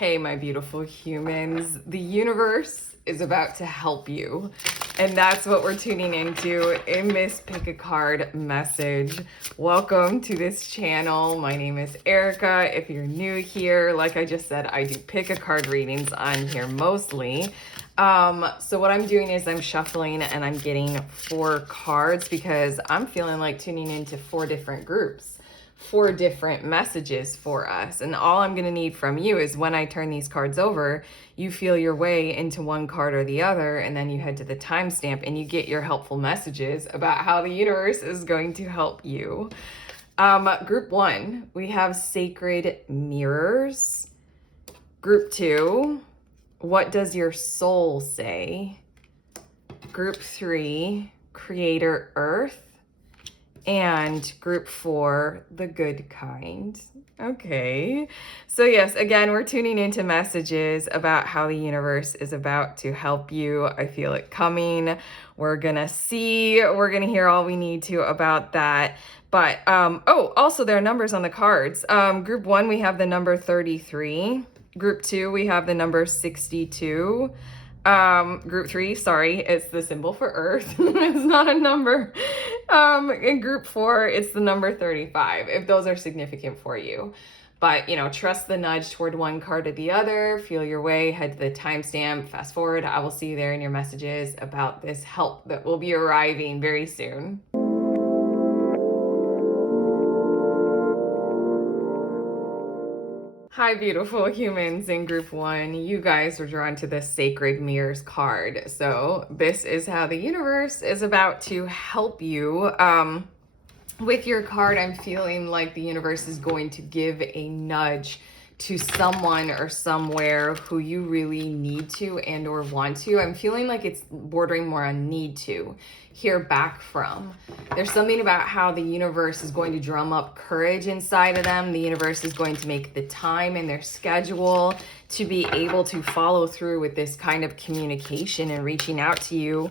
Hey, my beautiful humans. The universe is about to help you. And that's what we're tuning into in this Pick a Card message. Welcome to this channel. My name is Erica. If you're new here, like I just said, I do pick a card readings on here mostly. So what I'm doing is I'm shuffling and I'm getting 4 cards because I'm feeling like tuning into 4 different groups. 4 different messages for us. And all I'm going to need from you is when I turn these cards over, you feel your way into one card or the other, and then you head to the timestamp and you get your helpful messages about how the universe is going to help you. Group 1, we have Sacred Mirrors. Group 2, what does your soul say? Group 3, Creator Earth. And group 4, the good kind. Okay. So yes, again, we're tuning into messages about how the universe is about to help you. I feel it coming. We're gonna hear all we need to about that. But, also there are numbers on the cards. Group 1, we have the number 33. Group 2, we have the number 62. Group 3, sorry, it's the symbol for Earth. It's not a number. In group 4, it's the number 35, if those are significant for you. But, trust the nudge toward one card or the other, feel your way, head to the timestamp, fast forward. I will see you there in your messages about this help that will be arriving very soon. Hi, beautiful humans in group 1. You guys were drawn to the Sacred Mirrors card. So this is how the universe is about to help you. With your card, I'm feeling like the universe is going to give a nudge to someone or somewhere who you really need to and or want to. I'm feeling like it's bordering more on need to hear back from. There's something about how the universe is going to drum up courage inside of them. The universe is going to make the time in their schedule to be able to follow through with this kind of communication and reaching out to you.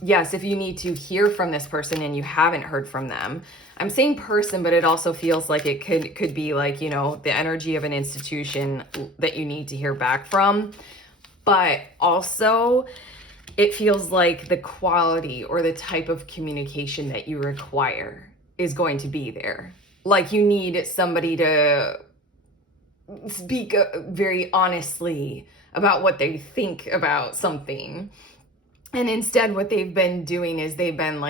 Yes, if you need to hear from this person and you haven't heard from them. I'm saying person, but it also feels like it could be like, the energy of an institution that you need to hear back from. But also, it feels like the quality or the type of communication that you require is going to be there. Like you need somebody to speak very honestly about what they think about something. And instead, what they've been doing is they've been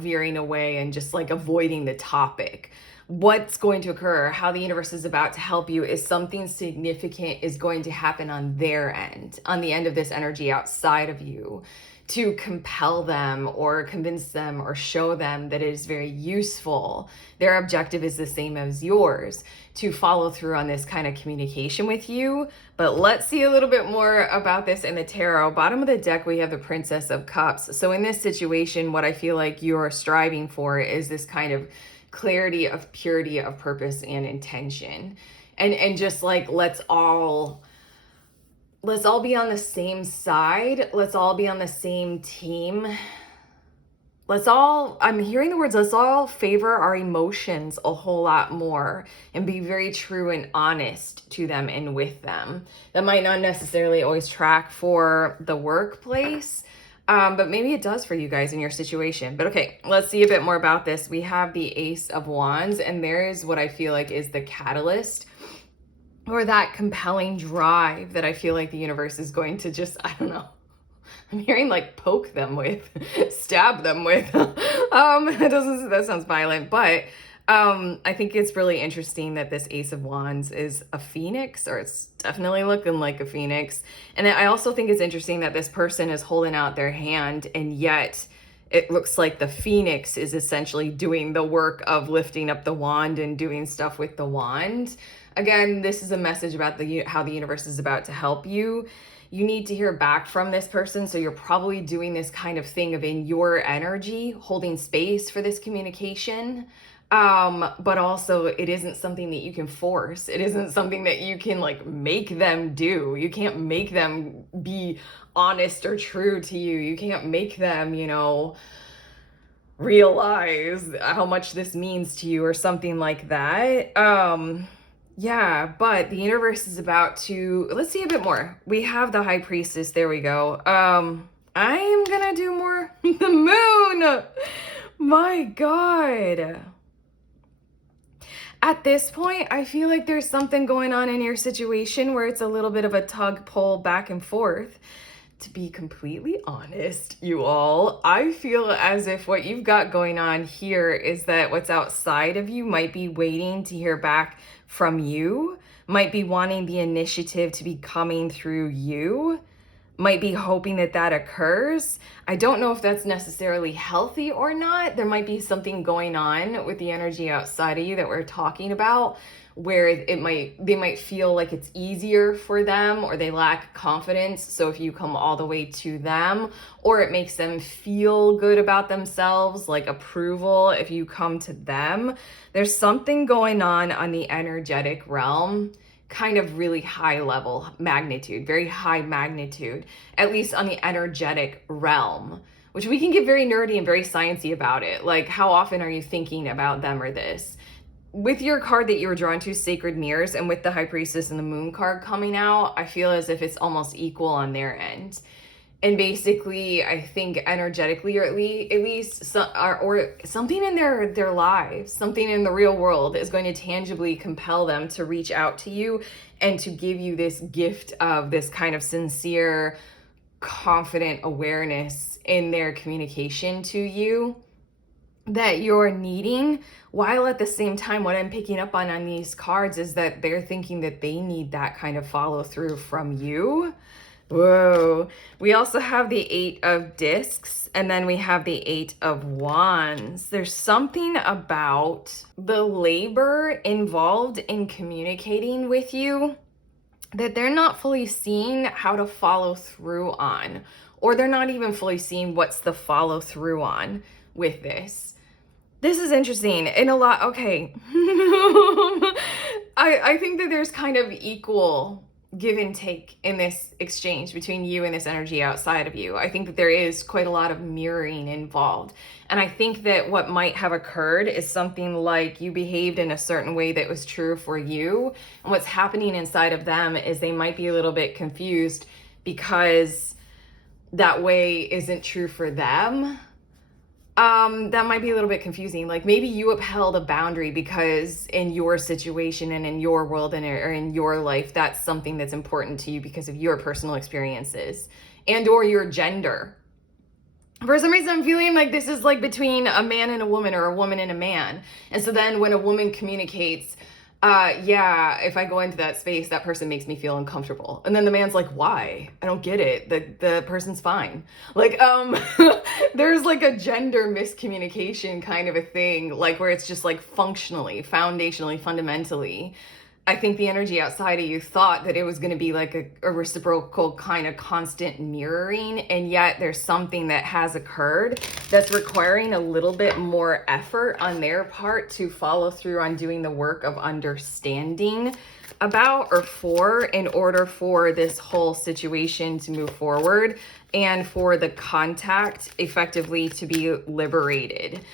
veering away and just avoiding the topic. What's going to occur, how the universe is about to help you, is something significant is going to happen on their end, on the end of this energy outside of you, to compel them or convince them or show them that it is very useful. Their objective is the same as yours, to follow through on this kind of communication with you. But let's see a little bit more about this in the tarot. Bottom of the deck, we have the Princess of Cups. So in this situation, what I feel like you're striving for is this kind of clarity of purity of purpose and intention. And just let's all be on the same side. Let's all be on the same team. I'm hearing the words, let's all favor our emotions a whole lot more and be very true and honest to them and with them. That might not necessarily always track for the workplace, but maybe it does for you guys in your situation. But okay, let's see a bit more about this. We have the Ace of Wands, and there is what I feel like is the catalyst or that compelling drive that I feel like the universe is going to just, I don't know. I'm hearing poke them with, stab them with. That sounds violent, but I think it's really interesting that this Ace of Wands is a phoenix, or it's definitely looking like a phoenix. And I also think it's interesting that this person is holding out their hand, and yet it looks like the phoenix is essentially doing the work of lifting up the wand and doing stuff with the wand. Again, this is a message about how the universe is about to help you. You need to hear back from this person. So you're probably doing this kind of thing of in your energy, holding space for this communication. But also it isn't something that you can force. It isn't something that you can make them do. You can't make them be honest or true to you. You can't make them, realize how much this means to you or something like that. Yeah, but the universe is about to, let's see a bit more. We have the high priestess. There we go. I'm gonna do more. The moon. My God. At this point, I feel like there's something going on in your situation where it's a little bit of a tug pull back and forth. To be completely honest, you all, I feel as if what you've got going on here is that what's outside of you might be waiting to hear back from you, might be wanting the initiative to be coming through you, might be hoping that that occurs. I don't know if that's necessarily healthy or not. There might be something going on with the energy outside of you that we're talking about where they might feel like it's easier for them, or they lack confidence. So if you come all the way to them, or it makes them feel good about themselves, like approval if you come to them, there's something going on the energetic realm, kind of really high level magnitude, very high magnitude, at least on the energetic realm, which we can get very nerdy and very sciencey about it. Like, how often are you thinking about them or this? With your card that you were drawn to, Sacred Mirrors, and with the High Priestess and the Moon card coming out, I feel as if it's almost equal on their end. And basically, I think energetically, or at least or something in their lives, something in the real world is going to tangibly compel them to reach out to you and to give you this gift of this kind of sincere, confident awareness in their communication to you that you're needing, while at the same time, what I'm picking up on these cards is that they're thinking that they need that kind of follow through from you. Whoa. We also have the 8 of Discs, and then we have the 8 of Wands. There's something about the labor involved in communicating with you that they're not fully seeing how to follow through on, or they're not even fully seeing what's the follow through on with this. This is interesting in a lot. Okay. I think that there's kind of equal give and take in this exchange between you and this energy outside of you. I think that there is quite a lot of mirroring involved. And I think that what might have occurred is something like you behaved in a certain way that was true for you. And what's happening inside of them is they might be a little bit confused because that way isn't true for them. That might be a little bit confusing. Like, maybe you upheld a boundary because in your situation and in your world and or in your life, that's something that's important to you because of your personal experiences and or your gender. For some reason, I'm feeling like this is like between a man and a woman, or a woman and a man. And so then when a woman communicates, yeah, if I go into that space, that person makes me feel uncomfortable. And then the man's like, why? I don't get it. The person's fine. Like, there's like a gender miscommunication kind of a thing, like where it's just like functionally, foundationally, fundamentally, I think the energy outside of you thought that it was going to be like a reciprocal kind of constant mirroring. And yet there's something that has occurred that's requiring a little bit more effort on their part to follow through on doing the work of understanding about or for, in order for this whole situation to move forward and for the contact effectively to be liberated.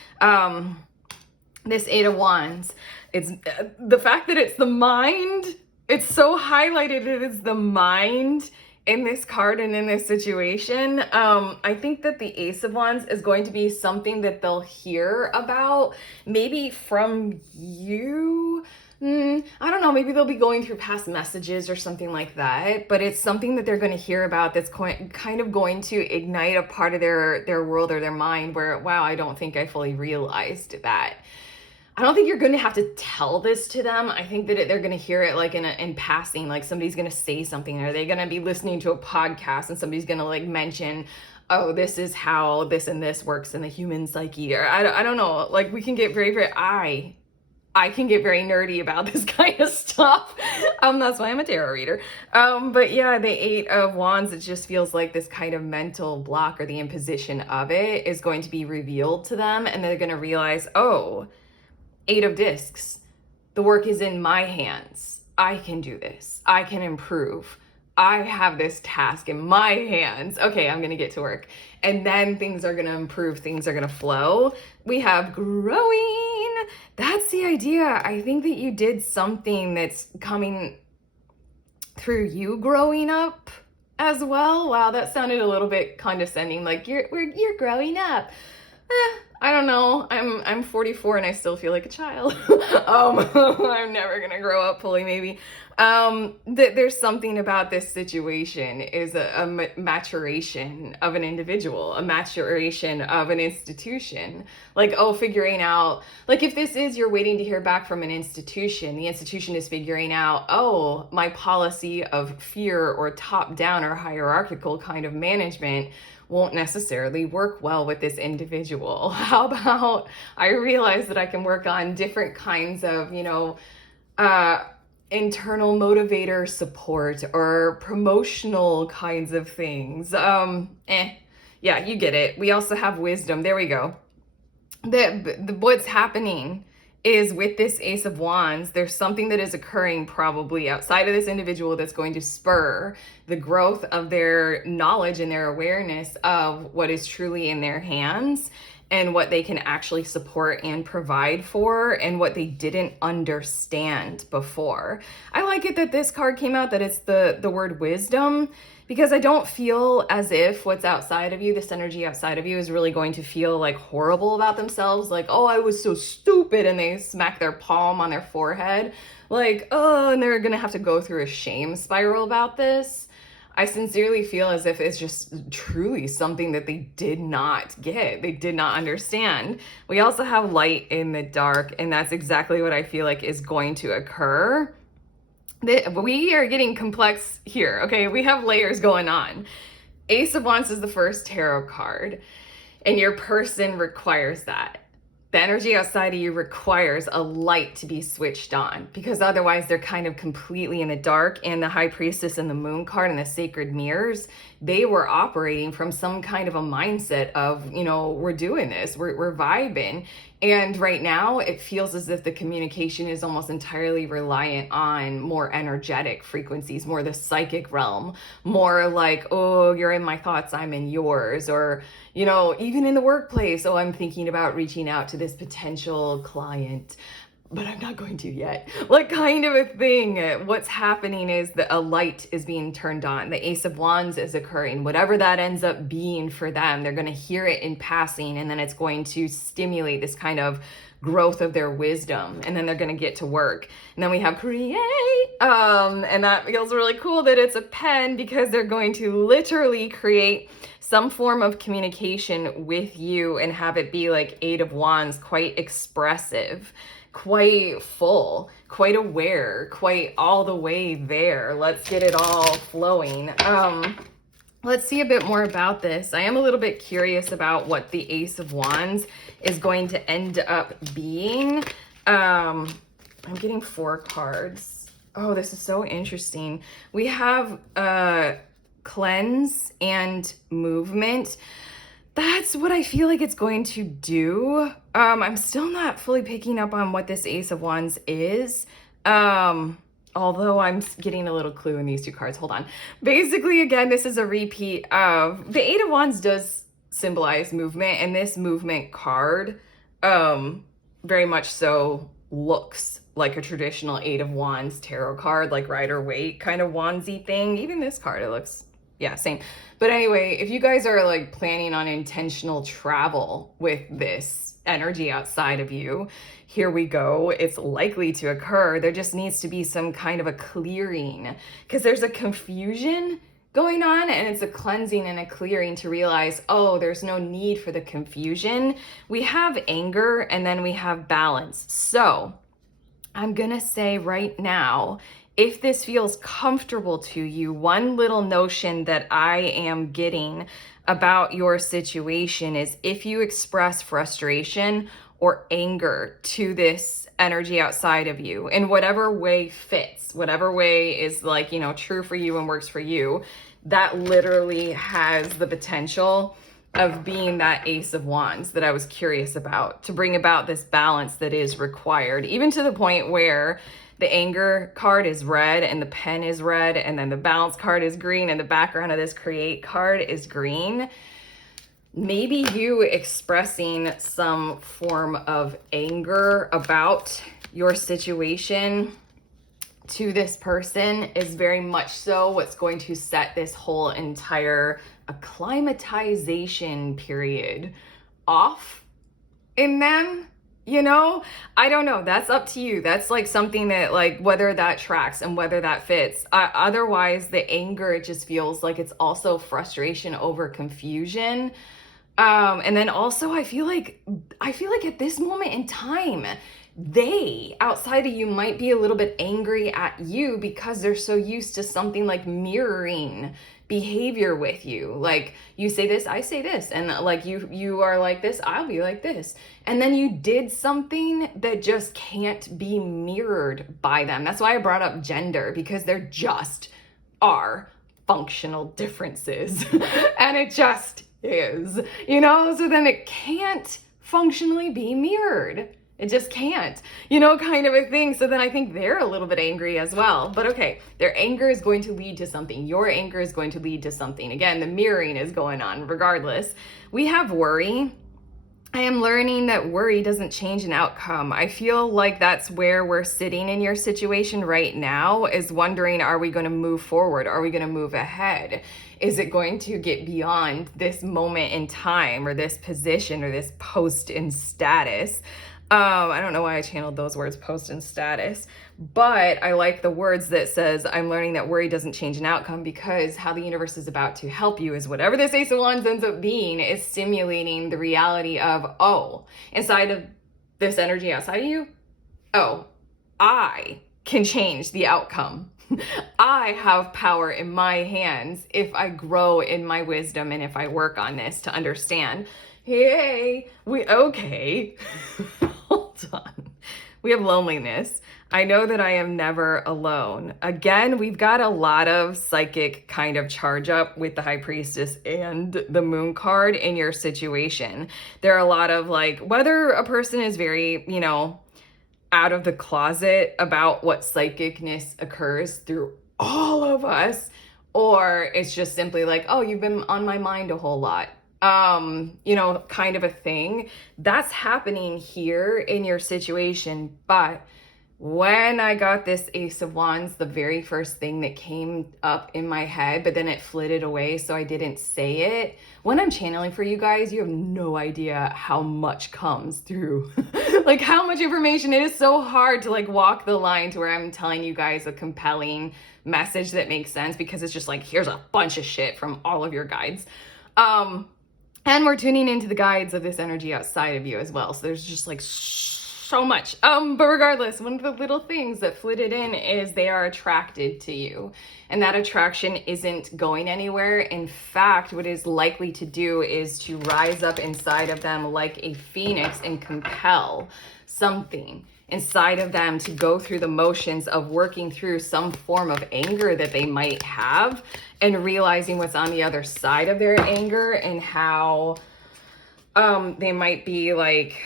This 8 of Wands, it's the fact that it's the mind, it's so highlighted that it's the mind in this card and in this situation. I think that the Ace of Wands is going to be something that they'll hear about, maybe from you. I don't know, maybe they'll be going through past messages or something like that, but it's something that they're going to hear about that's kind of going to ignite a part of their world or their mind where, wow, I don't think I fully realized that. I don't think you're going to have to tell this to them. I think that they're going to hear it like in passing, like somebody's going to say something, or they're going to be listening to a podcast and somebody's going to like mention, oh, this is how this and this works in the human psyche, or I don't know. Like, we can get I can get very nerdy about this kind of stuff. That's why I'm a tarot reader. But yeah, the 8 of Wands, it just feels like this kind of mental block or the imposition of it is going to be revealed to them, and they're going to realize, oh, 8 of Discs, the work is in my hands. I can do this. I can improve. I have this task in my hands. Okay, I'm going to get to work. And then things are going to improve, things are going to flow. We have growing. That's the idea. I think that you did something that's coming through you growing up as well. Wow, that sounded a little bit condescending, like you're growing up. I don't know. I'm 44 and I still feel like a child. I'm never gonna grow up fully, maybe. There's something about this situation is a maturation of an individual, a maturation of an institution. Like, figuring out, like if this is you're waiting to hear back from an institution, the institution is figuring out, my policy of fear or top down or hierarchical kind of management won't necessarily work well with this individual. How about I realize that I can work on different kinds of, internal motivator support or promotional kinds of things. Yeah, you get it. We also have wisdom. There we go. What's happening is with this Ace of Wands, there's something that is occurring probably outside of this individual that's going to spur the growth of their knowledge and their awareness of what is truly in their hands and what they can actually support and provide for and what they didn't understand before. I like it that this card came out, that it's the word wisdom, because I don't feel as if what's outside of you, this energy outside of you, is really going to feel like horrible about themselves. Like, I was so stupid, and they smack their palm on their forehead. Like, and they're gonna have to go through a shame spiral about this. I sincerely feel as if it's just truly something that they did not get. They did not understand. We also have light in the dark, and that's exactly what I feel like is going to occur. We are getting complex here, okay? We have layers going on. Ace of Wands is the first tarot card, and your person requires that. The energy outside of you requires a light to be switched on, because otherwise they're kind of completely in the dark. And the High Priestess and the Moon card and the Sacred Mirrors, they were operating from some kind of a mindset of, we're doing this, we're vibing. And right now it feels as if the communication is almost entirely reliant on more energetic frequencies, more the psychic realm, more like, you're in my thoughts, I'm in yours. Or, even in the workplace, I'm thinking about reaching out to this potential client, but I'm not going to yet. Like, kind of a thing. What's happening is that a light is being turned on. The Ace of Wands is occurring. Whatever that ends up being for them, they're going to hear it in passing, and then it's going to stimulate this kind of growth of their wisdom, and then they're going to get to work. And then we have create, and that feels really cool that it's a pen, because they're going to literally create some form of communication with you and have it be like Eight of Wands, quite expressive, quite full, quite aware, quite all the way there. Let's get it all flowing. Let's see a bit more about this. I am a little bit curious about what the Ace of Wands is going to end up being. I'm getting 4 cards. Oh, this is so interesting. We have cleanse and movement. That's what I feel like it's going to do. I'm still not fully picking up on what this Ace of Wands is. Although I'm getting a little clue in these 2 cards. Hold on. Basically, again, this is a repeat of the Eight of Wands does symbolize movement, and this movement card very much so looks like a traditional Eight of Wands tarot card, like Rider-Waite kind of wandsy thing. Even this card, it looks, yeah, same. But anyway, if you guys are like planning on intentional travel with this energy outside of you, here we go. It's likely to occur. There just needs to be some kind of a clearing, because there's a confusion going on, and it's a cleansing and a clearing to realize, there's no need for the confusion. We have anger, and then we have balance. So I'm gonna say right now, if this feels comfortable to you, one little notion that I am getting about your situation is, if you express frustration or anger to this energy outside of you in whatever way fits, whatever way is like, true for you and works for you, that literally has the potential of being that Ace of Wands that I was curious about, to bring about this balance that is required, even to the point where the anger card is red and the pen is red, and then the balance card is green, and the background of this create card is green. Maybe you expressing some form of anger about your situation to this person is very much so what's going to set this whole entire acclimatization period off in them. You know, I don't know. That's up to you. That's like something that, like, whether that tracks and whether that fits. Otherwise, the anger, it just feels like it's also frustration over confusion. And then also I feel like at this moment in time, they outside of you might be a little bit angry at you because they're so used to something like mirroring behavior with you. Like, you say this, I say this, and like you are like this, I'll be like this. And then you did something that just can't be mirrored by them. That's why I brought up gender, because there just are functional differences. And it just is, you know, so then it can't functionally be mirrored. It just can't, you know, kind of a thing. So then I think they're a little bit angry as well. But okay, their anger is going to lead to something. Your anger is going to lead to something. Again, the mirroring is going on regardless. We have worry. I am learning that worry doesn't change an outcome. I feel like that's where we're sitting in your situation right now, is wondering, are we going to move forward? Are we going to move ahead? Is it going to get beyond this moment in time, or this position, or this post in status? I don't know why I channeled those words, post and status, but I like the words that says, I'm learning that worry doesn't change an outcome, because how the universe is about to help you is whatever this Ace of Wands ends up being is stimulating the reality of, oh, inside of this energy outside of you, oh, I can change the outcome. I have power in my hands if I grow in my wisdom and if I work on this to understand, hey, okay. Hold on. We have loneliness. I know that I am never alone. Again, we've got a lot of psychic kind of charge up with the High Priestess and the Moon card in your situation. There are a lot of, like, whether a person is very, you know, out of the closet about what psychicness occurs through all of us, or it's just simply like, oh, you've been on my mind a whole lot. You know, kind of a thing that's happening here in your situation. But when I got this Ace of Wands, the very first thing that came up in my head, but then it flitted away, so I didn't say it. When I'm channeling for you guys, you have no idea how much comes through, like how much information. It is so hard to like walk the line to where I'm telling you guys a compelling message that makes sense, because it's just like, here's a bunch of shit from all of your guides. And we're tuning into the guides of this energy outside of you as well. So there's just like so much. But regardless, one of the little things that flitted in is they are attracted to you. And that attraction isn't going anywhere. In fact, what is likely to do is to rise up inside of them like a phoenix and compel something inside of them to go through the motions of working through some form of anger that they might have, and realizing what's on the other side of their anger, and how they might be like,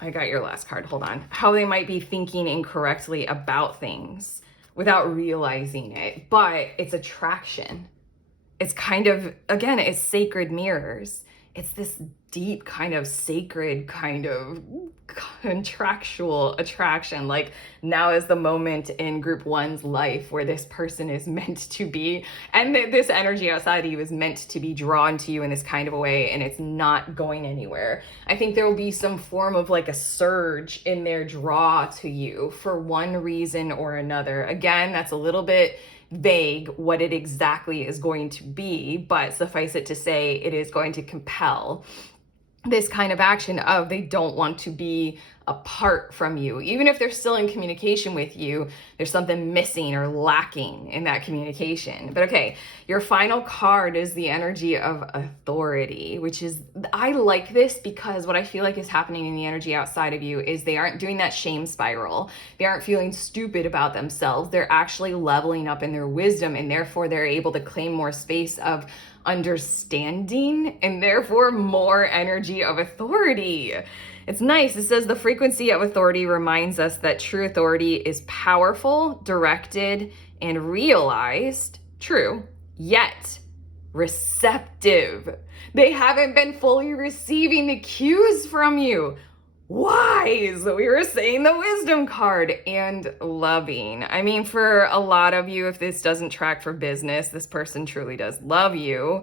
I got your last card, hold on, how they might be thinking incorrectly about things without realizing it. But it's attraction. It's kind of, again, it's sacred mirrors. It's this deep kind of sacred kind of contractual attraction. Like, now is the moment in group one's life where this person is meant to be, and this energy outside of you is meant to be drawn to you in this kind of a way, and it's not going anywhere. I think there will be some form of like a surge in their draw to you for one reason or another. Again, that's a little bit vague what it exactly is going to be, but suffice it to say, it is going to compel this kind of action of, they don't want to be apart from you. Even if they're still in communication with you, there's something missing or lacking in that communication. But okay, your final card is the energy of authority, which is, I like this because what I feel like is happening in the energy outside of you is they aren't doing that shame spiral. They aren't feeling stupid about themselves. They're actually leveling up in their wisdom, and therefore they're able to claim more space of understanding, and therefore more energy of authority. It's nice. It says the frequency of authority reminds us that true authority is powerful, directed, and realized. True, yet receptive. They haven't been fully receiving the cues from you. Wise, we were saying the wisdom card, and loving. I mean, for a lot of you, if this doesn't track for business, this person truly does love you.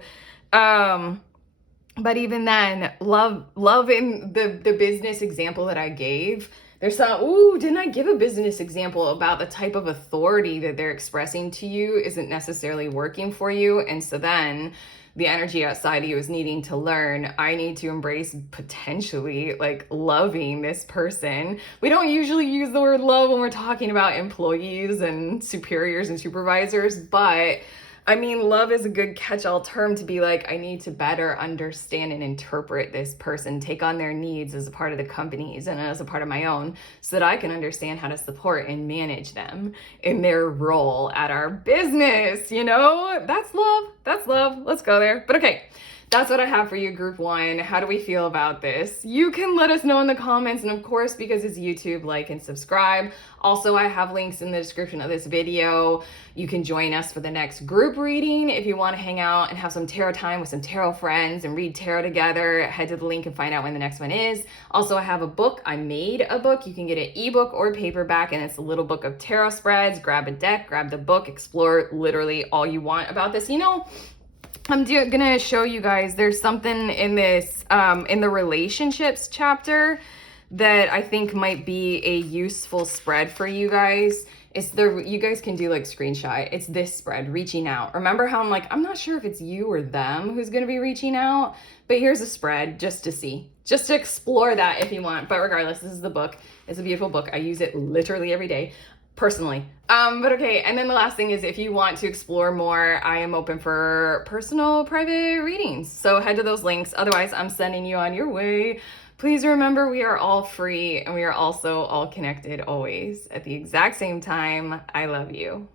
But even then, love in the business example that I gave, there's some, didn't I give a business example about the type of authority that they're expressing to you isn't necessarily working for you? And so then the energy outside of you is needing to learn, I need to embrace potentially like loving this person. We don't usually use the word love when we're talking about employees and superiors and supervisors, but I mean, love is a good catch-all term to be like, I need to better understand and interpret this person, take on their needs as a part of the company's and as a part of my own, so that I can understand how to support and manage them in their role at our business. You know, that's love. That's love. Let's go there. But okay. That's what I have for you, group one. How do we feel about this? You can let us know in the comments, and of course, because it's YouTube, like and subscribe. Also, I have links in the description of this video. You can join us for the next group reading if you want to hang out and have some tarot time with some tarot friends and read tarot together. Head to the link and find out when the next one is. Also, I have a book. I made a book. You can get an ebook or paperback, and it's a little book of tarot spreads. Grab a deck, grab the book, explore literally all you want about this. You know, I'm gonna show you guys, there's something in this, in the relationships chapter that I think might be a useful spread for you guys. You guys can do like screenshot. It's this spread, reaching out. Remember how I'm like, I'm not sure if it's you or them who's gonna be reaching out, but here's a spread just to see, just to explore that if you want. But regardless, this is the book. It's a beautiful book. I use it literally every day. Personally. But okay, and then the last thing is, if you want to explore more, I am open for personal private readings. So head to those links. Otherwise, I'm sending you on your way. Please remember, we are all free and we are also all connected always at the exact same time. I love you.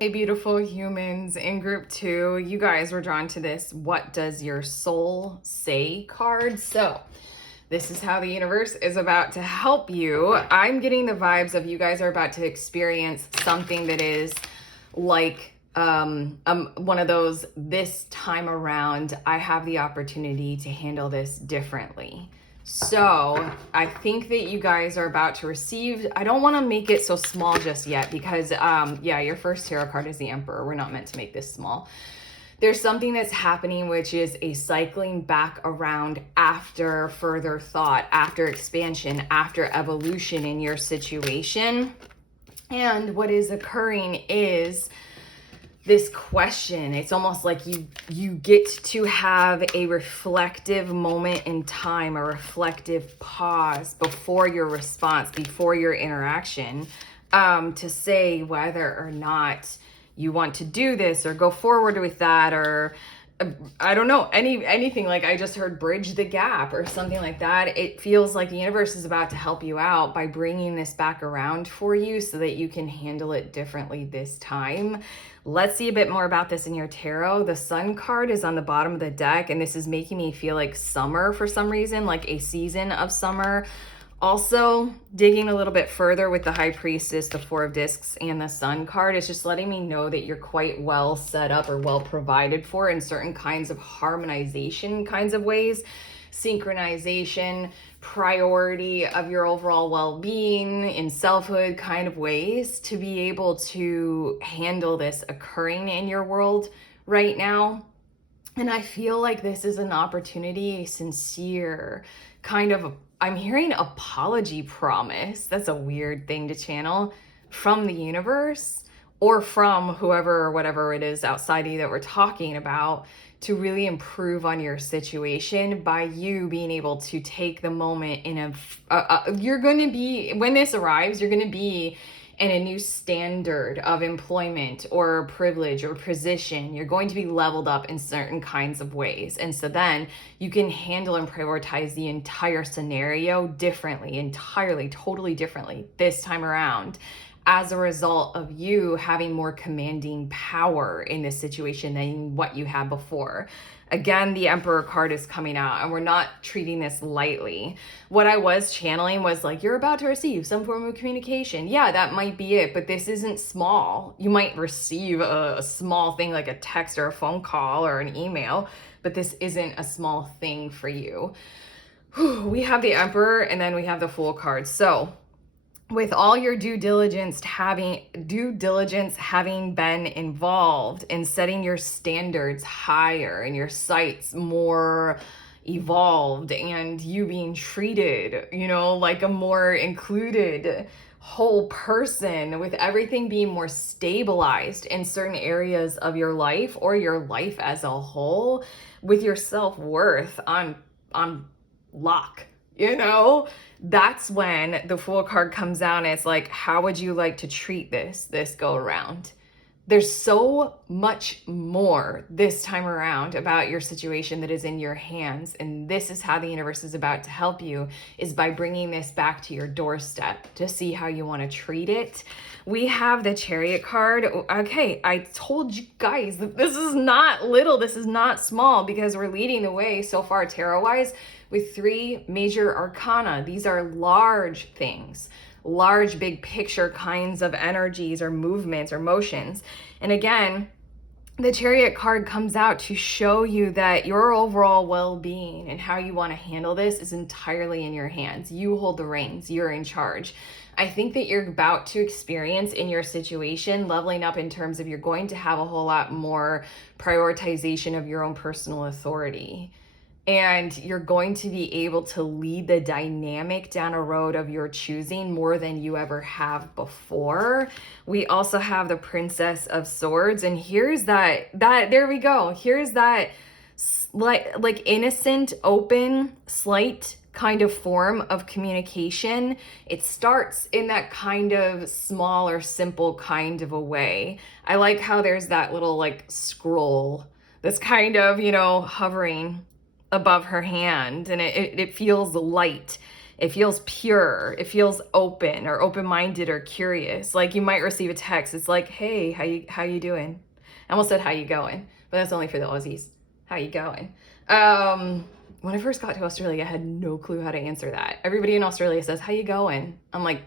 Hey, beautiful humans in group two, you guys were drawn to this "What Does Your Soul Say" card. So this is how the universe is about to help you. I'm getting the vibes of you guys are about to experience something that is like one of those, this time around, I have the opportunity to handle this differently. So I think that you guys are about to receive, I don't want to make it so small just yet because, yeah, your first tarot card is the Emperor. We're not meant to make this small. There's something that's happening, which is a cycling back around after further thought, after expansion, after evolution in your situation. And what is occurring is this question. It's almost like you get to have a reflective moment in time, a reflective pause before your response, before your interaction, to say whether or not you want to do this or go forward with that, or I don't know, anything. Like I just heard bridge the gap or something like that. It feels like the universe is about to help you out by bringing this back around for you so that you can handle it differently this time. Let's see a bit more about this in your tarot. The Sun card is on the bottom of the deck, and this is making me feel like summer for some reason, like a season of summer. Also, digging a little bit further with the High Priestess, the Four of Discs, and the Sun card, it's just letting me know that you're quite well set up or well provided for in certain kinds of harmonization kinds of ways, synchronization, priority of your overall well-being, in selfhood kind of ways to be able to handle this occurring in your world right now. And I feel like this is an opportunity, a sincere kind of, I'm hearing apology promise. That's a weird thing to channel from the universe or from whoever or whatever it is outside of you that we're talking about, to really improve on your situation by you being able to take the moment in you're going to be, when this arrives, you're going to be in a new standard of employment or privilege or position. You're going to be leveled up in certain kinds of ways. And so then you can handle and prioritize the entire scenario differently, entirely, totally differently this time around, as a result of you having more commanding power in this situation than what you had before. Again, the Emperor card is coming out, and we're not treating this lightly. What I was channeling was like, you're about to receive some form of communication. Yeah, that might be it, but this isn't small. You might receive a small thing like a text or a phone call or an email, but this isn't a small thing for you. We have the Emperor, and then we have the Fool card. So with all your due diligence having been involved in setting your standards higher and your sights more evolved, and you being treated, like a more included whole person, with everything being more stabilized in certain areas of your life or your life as a whole, with your self-worth on lock, that's when the Fool card comes out, and it's like, how would you like to treat this go around? There's so much more this time around about your situation that is in your hands, and this is how the universe is about to help you, is by bringing this back to your doorstep to see how you want to treat it. We have the Chariot card. Okay, I told you guys that this is not little, this is not small, because we're leading the way so far tarot-wise with 3 major arcana. These are large things, large, big picture kinds of energies or movements or motions. And again, the Chariot card comes out to show you that your overall well-being and how you want to handle this is entirely in your hands. You hold the reins, you're in charge. I think that you're about to experience in your situation leveling up in terms of you're going to have a whole lot more prioritization of your own personal authority. And you're going to be able to lead the dynamic down a road of your choosing more than you ever have before. We also have the Princess of Swords. And here's that there we go. Here's that like innocent, open, slight kind of form of communication. It starts in that kind of small or simple kind of a way. I like how there's that little like scroll that's kind of, hovering above her hand, and it feels light, it feels pure, it feels open or open-minded or curious. Like you might receive a text, it's like, hey, how you doing? I almost said how you going, but that's only for the Aussies. How you going? When I first got to Australia, I had no clue how to answer that. Everybody in Australia says, how you going? I'm like,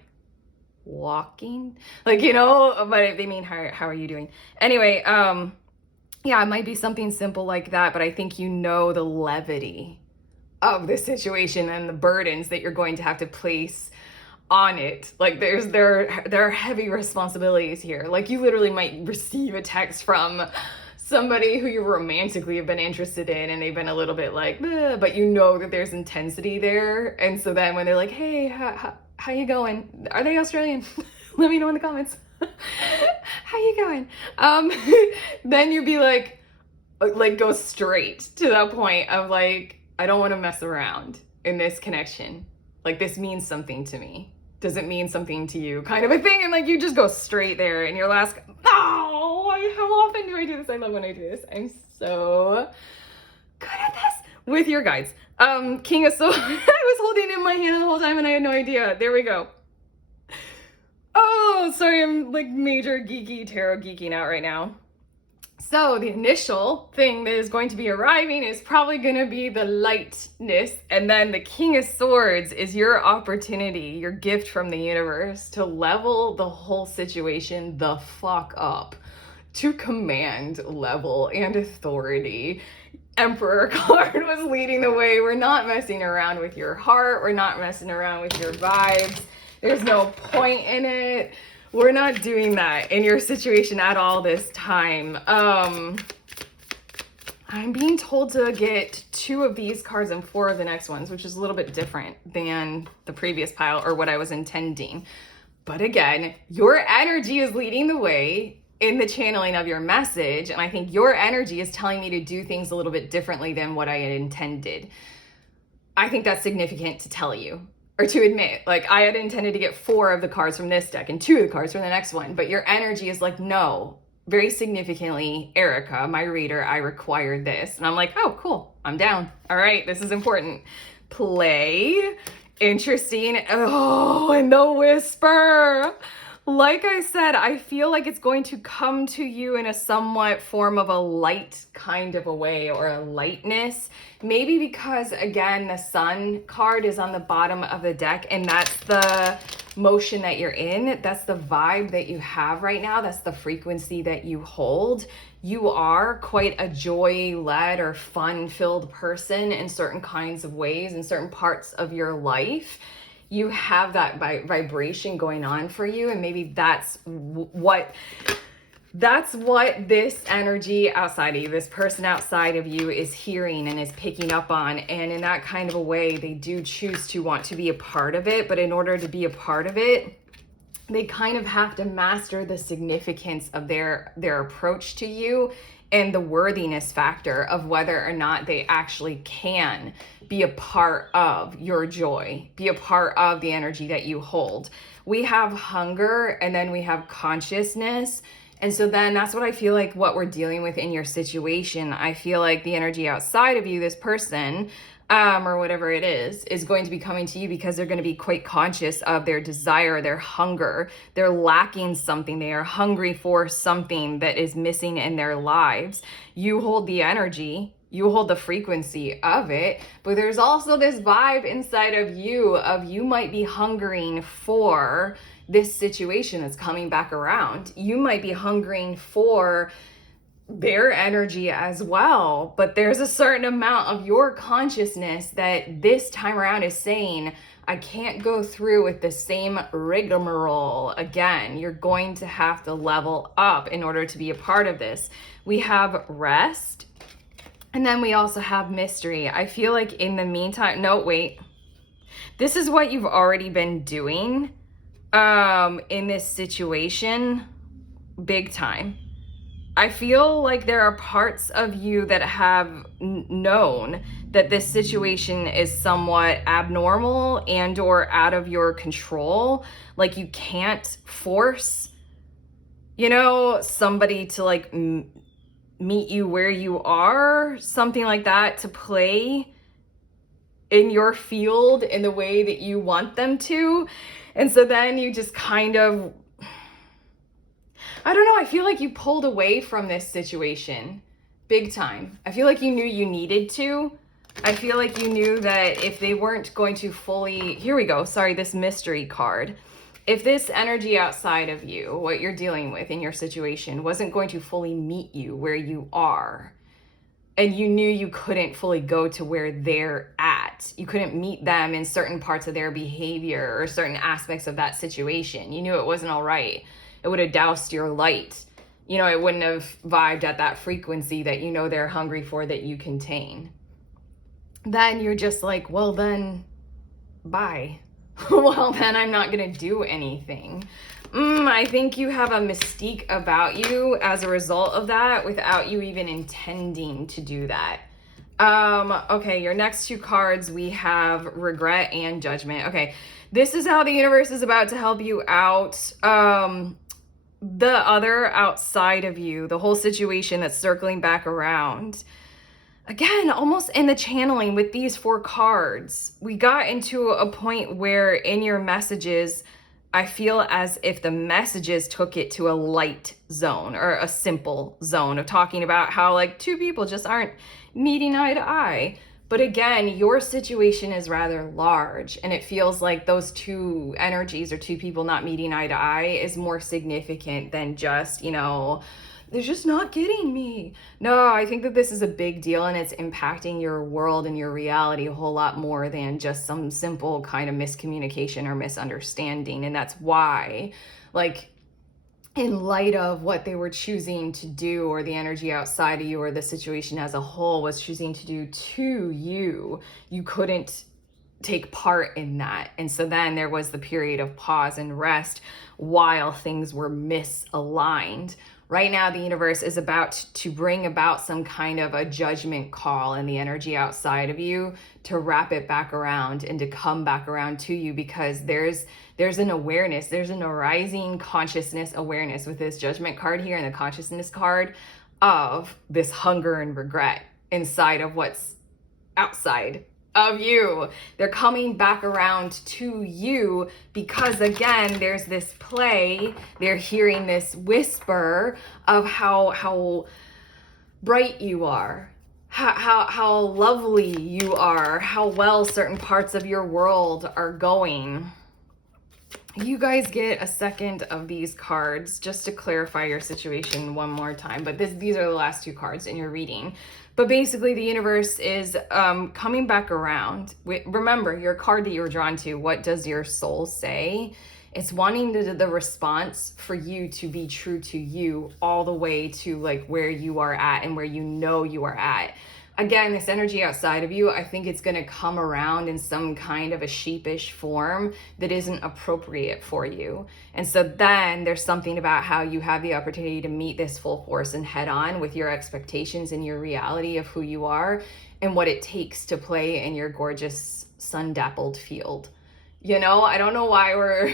walking, but they mean how are you doing? Anyway, yeah, it might be something simple like that, but I think the levity of the situation and the burdens that you're going to have to place on it. Like there are heavy responsibilities here. Like you literally might receive a text from somebody who you romantically have been interested in, and they've been a little bit like, bleh, but that there's intensity there. And so then when they're like, hey, how you going? Are they Australian? Let me know in the comments. How you going? Then you'd be like go straight to that point of like, I don't want to mess around in this connection. Like this means something to me. Does it mean something to you? Kind of a thing. And like you just go straight there, and you'll ask, how often do I do this? I love when I do this. I'm so good at this with your guides. King of Swords. I was holding it in my hand the whole time and I had no idea. There we go. Oh, sorry, I'm like major tarot geeking out right now. So the initial thing that is going to be arriving is probably going to be the lightness. And then the King of Swords is your opportunity, your gift from the universe to level the whole situation the fuck up to command level and authority. Emperor card was leading the way. We're not messing around with your heart. We're not messing around with your vibes. There's no point in it. We're not doing that in your situation at all this time. I'm being told to get 2 of these cards and 4 of the next ones, which is a little bit different than the previous pile or what I was intending. But again, your energy is leading the way in the channeling of your message. And I think your energy is telling me to do things a little bit differently than what I had intended. I think that's significant to tell you. Or to admit, like I had intended to get 4 of the cards from this deck and 2 of the cards from the next one, but your energy is like, no, very significantly, Erica, my reader, I required this. And I'm like, oh, cool, I'm down. All right, this is important. Play, interesting. Oh, and the whisper. Like I said, I feel like it's going to come to you in a somewhat form of a light kind of a way, or a lightness. Maybe because, again, the Sun card is on the bottom of the deck, and that's the motion that you're in. That's the vibe that you have right now. That's the frequency that you hold. You are quite a joy-led or fun-filled person in certain kinds of ways, in certain parts of your life. You have that vibration going on for you, and maybe that's what this energy outside of you, this person outside of you, is hearing and is picking up on. And in that kind of a way, they do choose to want to be a part of it. But in order to be a part of it, they kind of have to master the significance of their approach to you, and the worthiness factor of whether or not they actually can be a part of your joy, be a part of the energy that you hold. We have hunger, and then we have consciousness. And so then that's what I feel like what we're dealing with in your situation. I feel like the energy outside of you, this person, or whatever it is going to be coming to you because they're going to be quite conscious of their desire, their hunger. They're lacking something. They are hungry for something that is missing in their lives. You hold the energy, you hold the frequency of it, but there's also this vibe inside of you might be hungering for this situation that's coming back around. You might be hungering for their energy as well, but there's a certain amount of your consciousness that this time around is saying, I can't go through with the same rigmarole again. You're going to have to level up in order to be a part of this. We have rest, and then we also have mystery. I feel like in the meantime, no, wait. This is what you've already been doing in this situation, big time. I feel like there are parts of you that have known that this situation is somewhat abnormal and or out of your control. Like you can't force, somebody to like meet you where you are, something like that, to play in your field in the way that you want them to. And so then you just kind of, I don't know, I feel like you pulled away from this situation big time. I feel like you knew you needed to. I feel like you knew that if they weren't going to fully, here we go, sorry, this mystery card. If this energy outside of you, what you're dealing with in your situation, wasn't going to fully meet you where you are, and you knew you couldn't fully go to where they're at, you couldn't meet them in certain parts of their behavior or certain aspects of that situation, you knew it wasn't all right. It would have doused your light. It wouldn't have vibed at that frequency that they're hungry for, that you contain. Then you're just like, well then, bye. Well then I'm not gonna do anything. I think you have a mystique about you as a result of that without you even intending to do that. Okay, your next two cards, we have regret and judgment. Okay, this is how the universe is about to help you out. The other outside of you, the whole situation that's circling back around. Again, almost in the channeling with these four cards, we got into a point where in your messages, I feel as if the messages took it to a light zone or a simple zone of talking about how like two people just aren't meeting eye to eye. But again, your situation is rather large, and it feels like those two energies or two people not meeting eye to eye is more significant than just, they're just not getting me. No, I think that this is a big deal, and it's impacting your world and your reality a whole lot more than just some simple kind of miscommunication or misunderstanding. And that's why, like, in light of what they were choosing to do, or the energy outside of you, or the situation as a whole was choosing to do to you, you couldn't take part in that. And so then there was the period of pause and rest while things were misaligned. Right now, the universe is about to bring about some kind of a judgment call in the energy outside of you to wrap it back around and to come back around to you, because there's an awareness, there's an arising consciousness awareness with this judgment card here and the consciousness card of this hunger and regret inside of what's outside of you. They're coming back around to you because, again, there's this play. They're hearing this whisper of how bright you are, how lovely you are, how well certain parts of your world are going. You guys get a second of these cards just to clarify your situation one more time. But these are the last two cards in your reading. But basically, the universe is coming back around. Remember, your card that you were drawn to, what does your soul say? It's wanting the response for you to be true to you all the way to like where you are at and where you know you are at. Again, this energy outside of you, I think it's going to come around in some kind of a sheepish form that isn't appropriate for you. And so then there's something about how you have the opportunity to meet this full force and head on with your expectations and your reality of who you are and what it takes to play in your gorgeous sun-dappled field. You know, I don't know why we're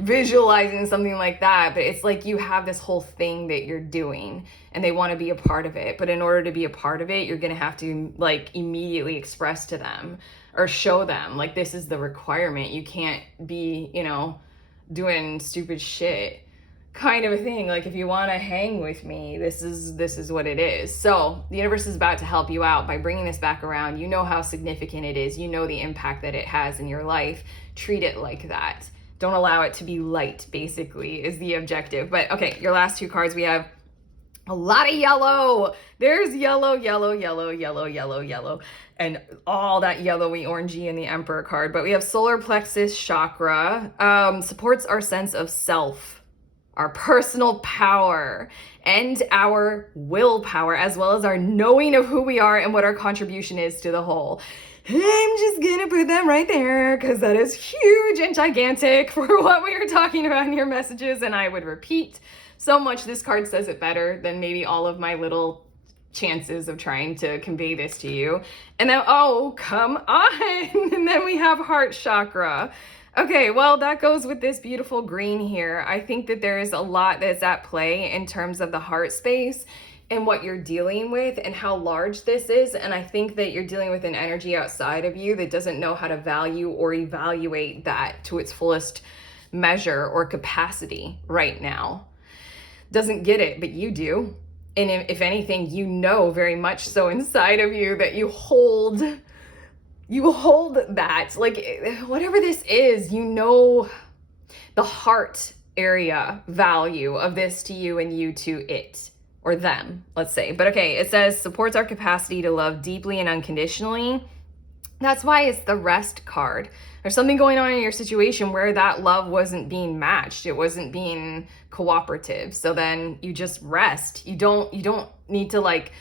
visualizing something like that, but it's like you have this whole thing that you're doing and they want to be a part of it. But in order to be a part of it, you're going to have to like immediately express to them or show them like this is the requirement. You can't be, you know, doing stupid shit kind of a thing. Like if you want to hang with me, this is what it is. So the universe is about to help you out by bringing this back around. You know how significant it is. You know the impact that it has in your life. Treat it like that. Don't allow it to be light, basically, is the objective. But okay, your last two cards, we have a lot of yellow. There's yellow, yellow, yellow, yellow, yellow, yellow, and all that yellowy orangey in the Emperor card. But we have solar plexus chakra, supports our sense of self, our personal power, and our willpower, as well as our knowing of who we are and what our contribution is to the whole. I'm just gonna put them right there because that is huge and gigantic for what we are talking about in your messages, and I would repeat so much. This card says it better than maybe all of my little chances of trying to convey this to you. And then, oh, come on. And then we have heart chakra. Okay, well, that goes with this beautiful green here. I think that there is a lot that's at play in terms of the heart space and what you're dealing with and how large this is. And I think that you're dealing with an energy outside of you that doesn't know how to value or evaluate that to its fullest measure or capacity right now. Doesn't get it, but you do. And if anything, you know very much so inside of you that you hold that, like whatever this is, you know the heart area value of this to you and you to it or them, let's say. But okay, it says supports our capacity to love deeply and unconditionally. That's why it's the rest card. There's something going on in your situation where that love wasn't being matched. It wasn't being cooperative. So then you just rest. You don't need to like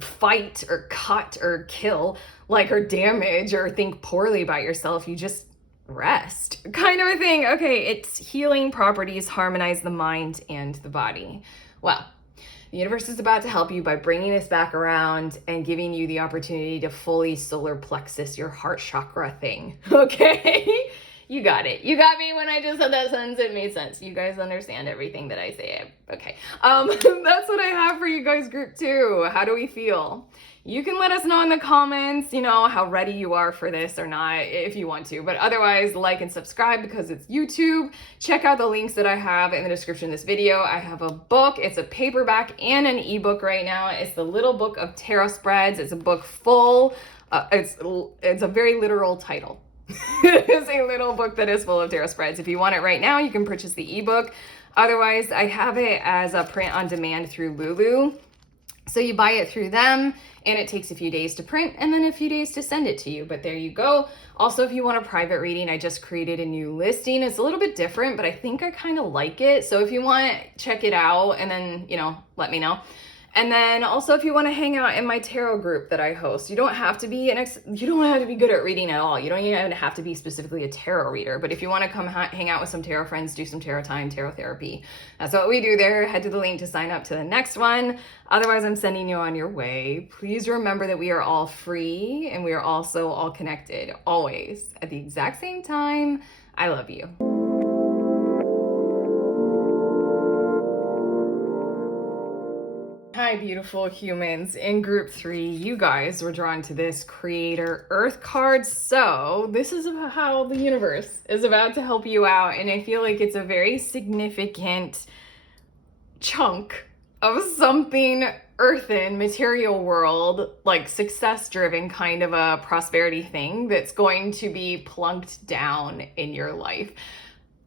fight or cut or kill like or damage or think poorly about yourself. You just rest kind of a thing. Okay, it's healing properties harmonize the mind and the body. Well, the universe is about to help you by bringing this back around and giving you the opportunity to fully solar plexus your heart chakra thing. Okay? You got it. You got me when I just said that sentence. It made sense. You guys understand everything that I say. Okay. That's what I have for you guys, group 2. How do we feel? You can let us know in the comments, you know, how ready you are for this or not, if you want to. But otherwise, like and subscribe because it's YouTube. Check out the links that I have in the description of this video. I have a book. It's a paperback and an ebook right now. It's the Little Book of Tarot Spreads. It's a book full. It's a very literal title. It's a little book that is full of tarot spreads. If you want it right now, you can purchase the ebook. Otherwise, I have it as a print on demand through Lulu. So you buy it through them and it takes a few days to print and then a few days to send it to you. But there you go. Also, if you want a private reading, I just created a new listing. It's a little bit different, but I think I kind of like it. So if you want, check it out and then, you know, let me know. And then also if you want to hang out in my tarot group that I host, you don't have to be good at reading at all. You don't even have to be specifically a tarot reader. But if you want to come hang out with some tarot friends, do some tarot time, tarot therapy. That's what we do there. Head to the link to sign up to the next one. Otherwise, I'm sending you on your way. Please remember that we are all free and we are also all connected, always at the exact same time. I love you. my beautiful humans, in group 3, you guys were drawn to this Creator Earth card. So this is about how the universe is about to help you out. And I feel like it's a very significant chunk of something earthen, material world, like success driven kind of a prosperity thing that's going to be plunked down in your life.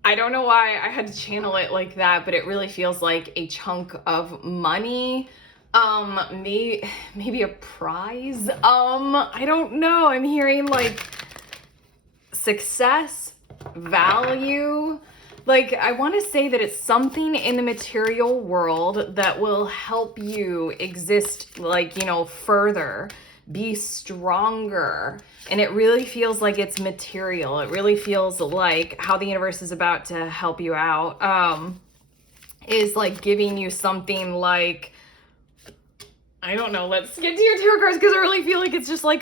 I don't know why I had to channel it like that, but it really feels like a chunk of money. Maybe a prize. I don't know. I'm hearing like success, value. Like, I want to say that it's something in the material world that will help you exist, like, further, be stronger. And it really feels like it's material. It really feels like how the universe is about to help you out, is like giving you something like, I don't know, let's get to your tarot cards, because I really feel like it's just like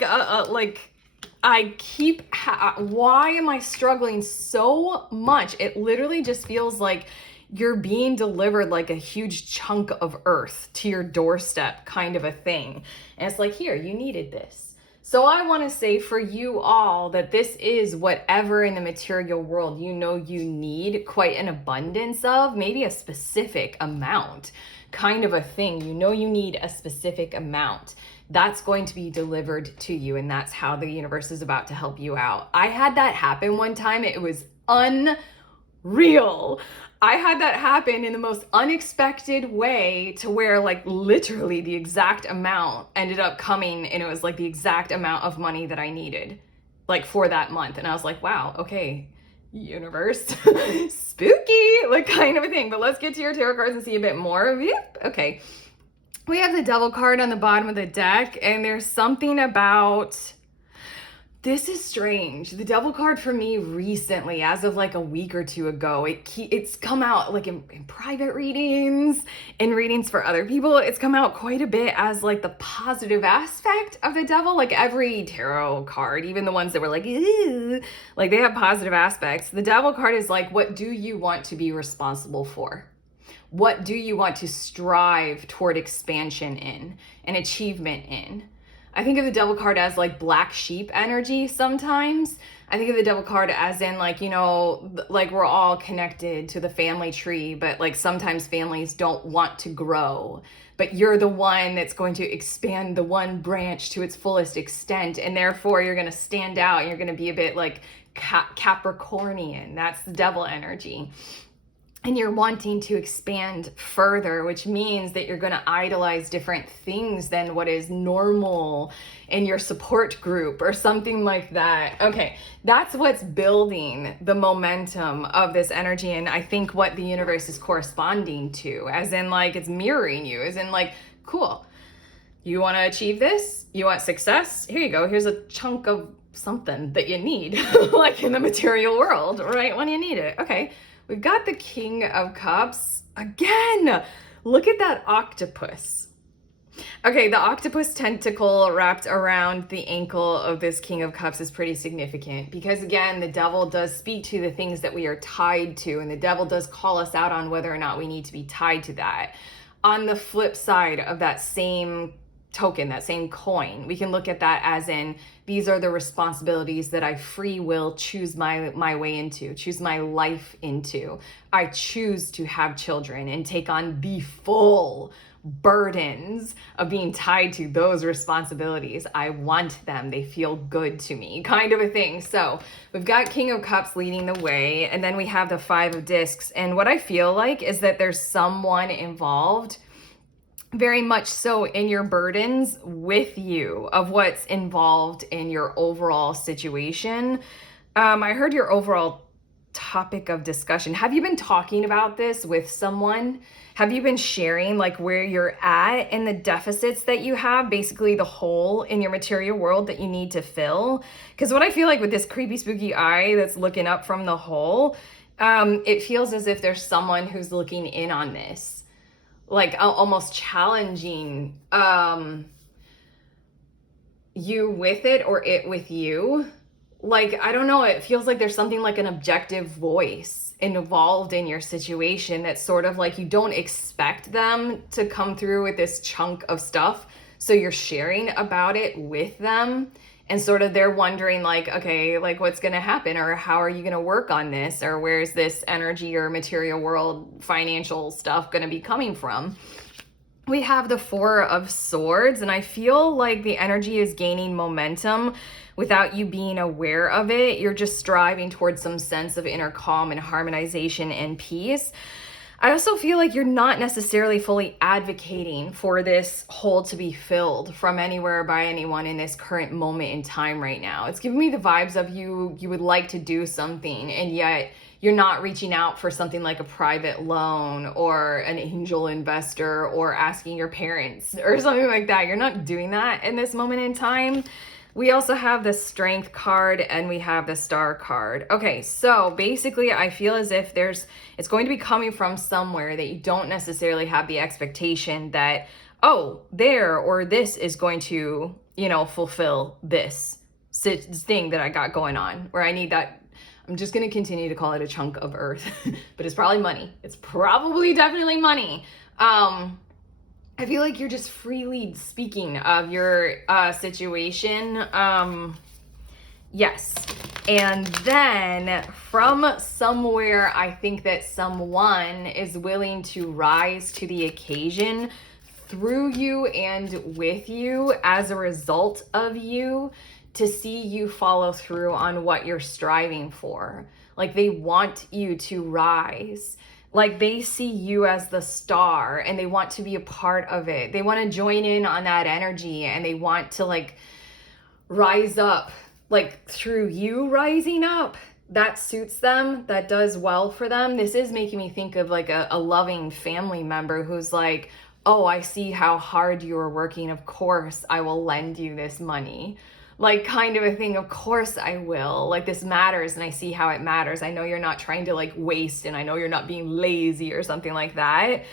why am I struggling so much? It literally just feels like you're being delivered like a huge chunk of earth to your doorstep kind of a thing. And it's like, here, you needed this. So I want to say for you all that this is whatever in the material world you need quite an abundance of, maybe a specific amount kind of a thing. You need a specific amount. That's going to be delivered to you, and that's how the universe is about to help you out. I had that happen one time. It was unreal. I had that happen in the most unexpected way, to where like literally the exact amount ended up coming, and it was like the exact amount of money that I needed like for that month. And I was like, wow, okay, universe, spooky, like kind of a thing. But let's get to your tarot cards and see a bit more. Yep. Okay. We have the Devil card on the bottom of the deck, and there's something about, this is strange. The Devil card for me recently, as of like a week or two ago, it's come out like in private readings, in readings for other people. It's come out quite a bit as like the positive aspect of the Devil. Like every tarot card, even the ones that were like, ew, like they have positive aspects. The Devil card is like, what do you want to be responsible for? What do you want to strive toward expansion in and achievement in? I think of the Devil card as like black sheep energy sometimes. I think of the Devil card as in like, like we're all connected to the family tree, but like sometimes families don't want to grow. But you're the one that's going to expand the one branch to its fullest extent. And therefore you're going to stand out and you're going to be a bit like Capricornian. That's the Devil energy. And you're wanting to expand further, which means that you're going to idolize different things than what is normal in your support group or something like that. Okay, that's what's building the momentum of this energy. And I think what the universe is corresponding to, as in like it's mirroring you, as in like, cool, you want to achieve this? You want success? Here you go. Here's a chunk of something that you need, like in the material world, right when you need it. Okay. We've got the King of Cups. Again, look at that octopus. Okay, the octopus tentacle wrapped around the ankle of this King of Cups is pretty significant, because again, the Devil does speak to the things that we are tied to, and the Devil does call us out on whether or not we need to be tied to that. On the flip side of that same token, that same coin, we can look at that as in, these are the responsibilities that I free will choose my way into, choose my life into. I choose to have children and take on the full burdens of being tied to those responsibilities. I want them. They feel good to me, kind of a thing. So we've got King of Cups leading the way, and then we have the Five of Discs. And what I feel like is that there's someone involved, very much so, in your burdens with you, of what's involved in your overall situation. I heard your overall topic of discussion. Have you been talking about this with someone? Have you been sharing like where you're at and the deficits that you have, basically the hole in your material world that you need to fill? Because what I feel like with this creepy, spooky eye that's looking up from the hole, it feels as if there's someone who's looking in on this, like almost challenging you with it, or it with you. like, I don't know, it feels like there's something like an objective voice involved in your situation that's sort of like you don't expect them to come through with this chunk of stuff. So you're sharing about it with them. And sort of they're wondering, like, okay, like what's going to happen, or how are you going to work on this, or where's this energy or material world financial stuff going to be coming from? We have the Four of Swords, and I feel like the energy is gaining momentum without you being aware of it. You're just striving towards some sense of inner calm and harmonization and peace. I also feel like you're not necessarily fully advocating for this hole to be filled from anywhere by anyone in this current moment in time right now. It's giving me the vibes of you would like to do something, and yet you're not reaching out for something like a private loan or an angel investor or asking your parents or something like that. You're not doing that in this moment in time. We also have the Strength card and we have the Star card. Okay, so basically I feel as if it's going to be coming from somewhere that you don't necessarily have the expectation that, oh, there or this is going to, fulfill this thing that I got going on, where I need that. I'm just going to continue to call it a chunk of earth, but it's probably money. It's probably definitely money. I feel like you're just freely speaking of your situation. Yes. And then from somewhere, I think that someone is willing to rise to the occasion through you and with you as a result of you, to see you follow through on what you're striving for. Like, they want you to rise. Like, they see you as the star and they want to be a part of it. They want to join in on that energy, and they want to like rise up, like through you rising up. That suits them. That does well for them. This is making me think of like a loving family member who's like, oh, I see how hard you are working. Of course, I will lend you this money. Like, kind of a thing. Of course I will. Like, this matters and I see how it matters. I know you're not trying to like waste, and I know you're not being lazy or something like that.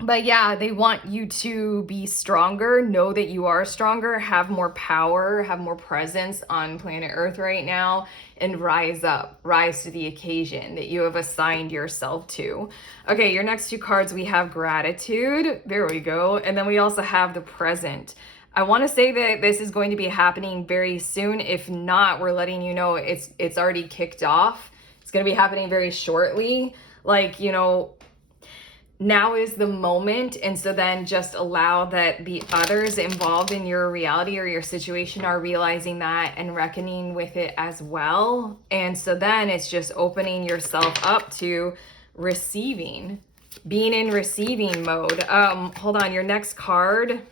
But yeah, they want you to be stronger, know that you are stronger, have more power, have more presence on planet Earth right now, and rise up, rise to the occasion that you have assigned yourself to. Okay, your next two cards, we have Gratitude. There we go. And then we also have the Present. I want to say that this is going to be happening very soon. If not, we're letting you know it's already kicked off. It's going to be happening very shortly. Like, now is the moment. And so then just allow that the others involved in your reality or your situation are realizing that and reckoning with it as well. And so then it's just opening yourself up to receiving, being in receiving mode. Hold on, your next card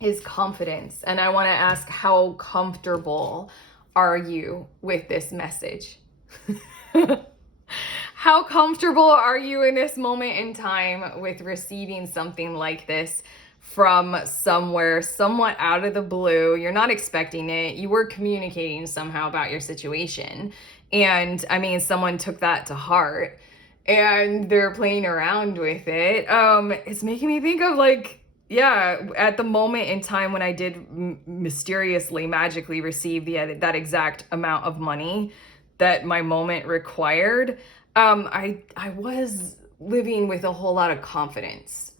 is Confidence. And I want to ask, how comfortable are you with this message? How comfortable are you in this moment in time with receiving something like this from somewhere, somewhat out of the blue? You're not expecting it. You were communicating somehow about your situation. And I mean, someone took that to heart and they're playing around with it. It's making me think of like, yeah, at the moment in time when I did mysteriously, magically receive that exact amount of money that my moment required, I was living with a whole lot of confidence.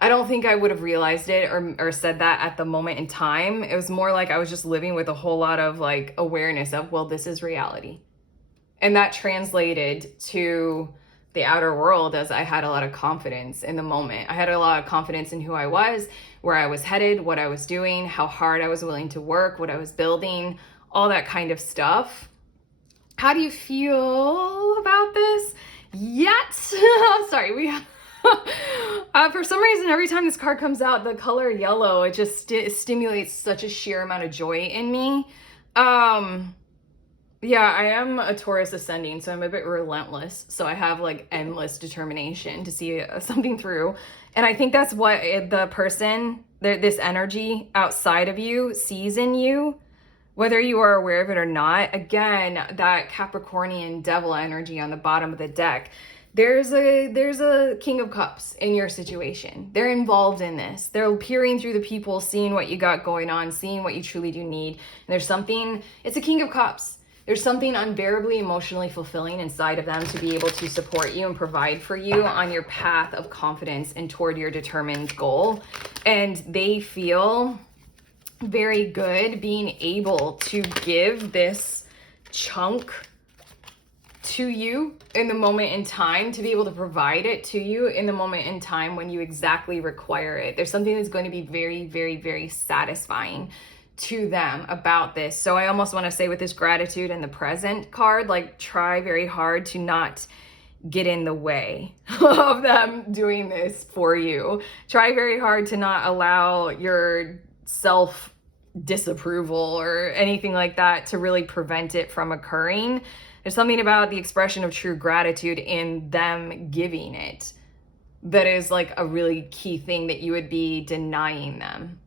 I don't think I would have realized it or said that at the moment in time. It was more like I was just living with a whole lot of like awareness of, well, this is reality. And that translated to the outer world as I had a lot of confidence in the moment. I had a lot of confidence in who I was, where I was headed, what I was doing, how hard I was willing to work, what I was building, all that kind of stuff. How do you feel about this? Yet, sorry, for some reason, every time this card comes out, the color yellow, it just stimulates such a sheer amount of joy in me. Yeah, I am a Taurus ascending, so I'm a bit relentless. So I have like endless determination to see something through. And I think that's what the person, this energy outside of you sees in you, whether you are aware of it or not. Again, that Capricornian devil energy on the bottom of the deck. there's a King of Cups in your situation. They're involved in this. They're peering through the people, seeing what you got going on, seeing what you truly do need. And there's something, it's a King of Cups. There's something unbearably emotionally fulfilling inside of them to be able to support you and provide for you on your path of confidence and toward your determined goal. And they feel very good being able to give this chunk to you in the moment in time, to be able to provide it to you in the moment in time when you exactly require it. There's something that's going to be very, very, very satisfying to them about this. So I almost want to say with this gratitude and the present card, like try very hard to not get in the way of them doing this for you. Try very hard to not allow your self disapproval or anything like that to really prevent it from occurring. There's something about the expression of true gratitude in them giving it that is like a really key thing that you would be denying them.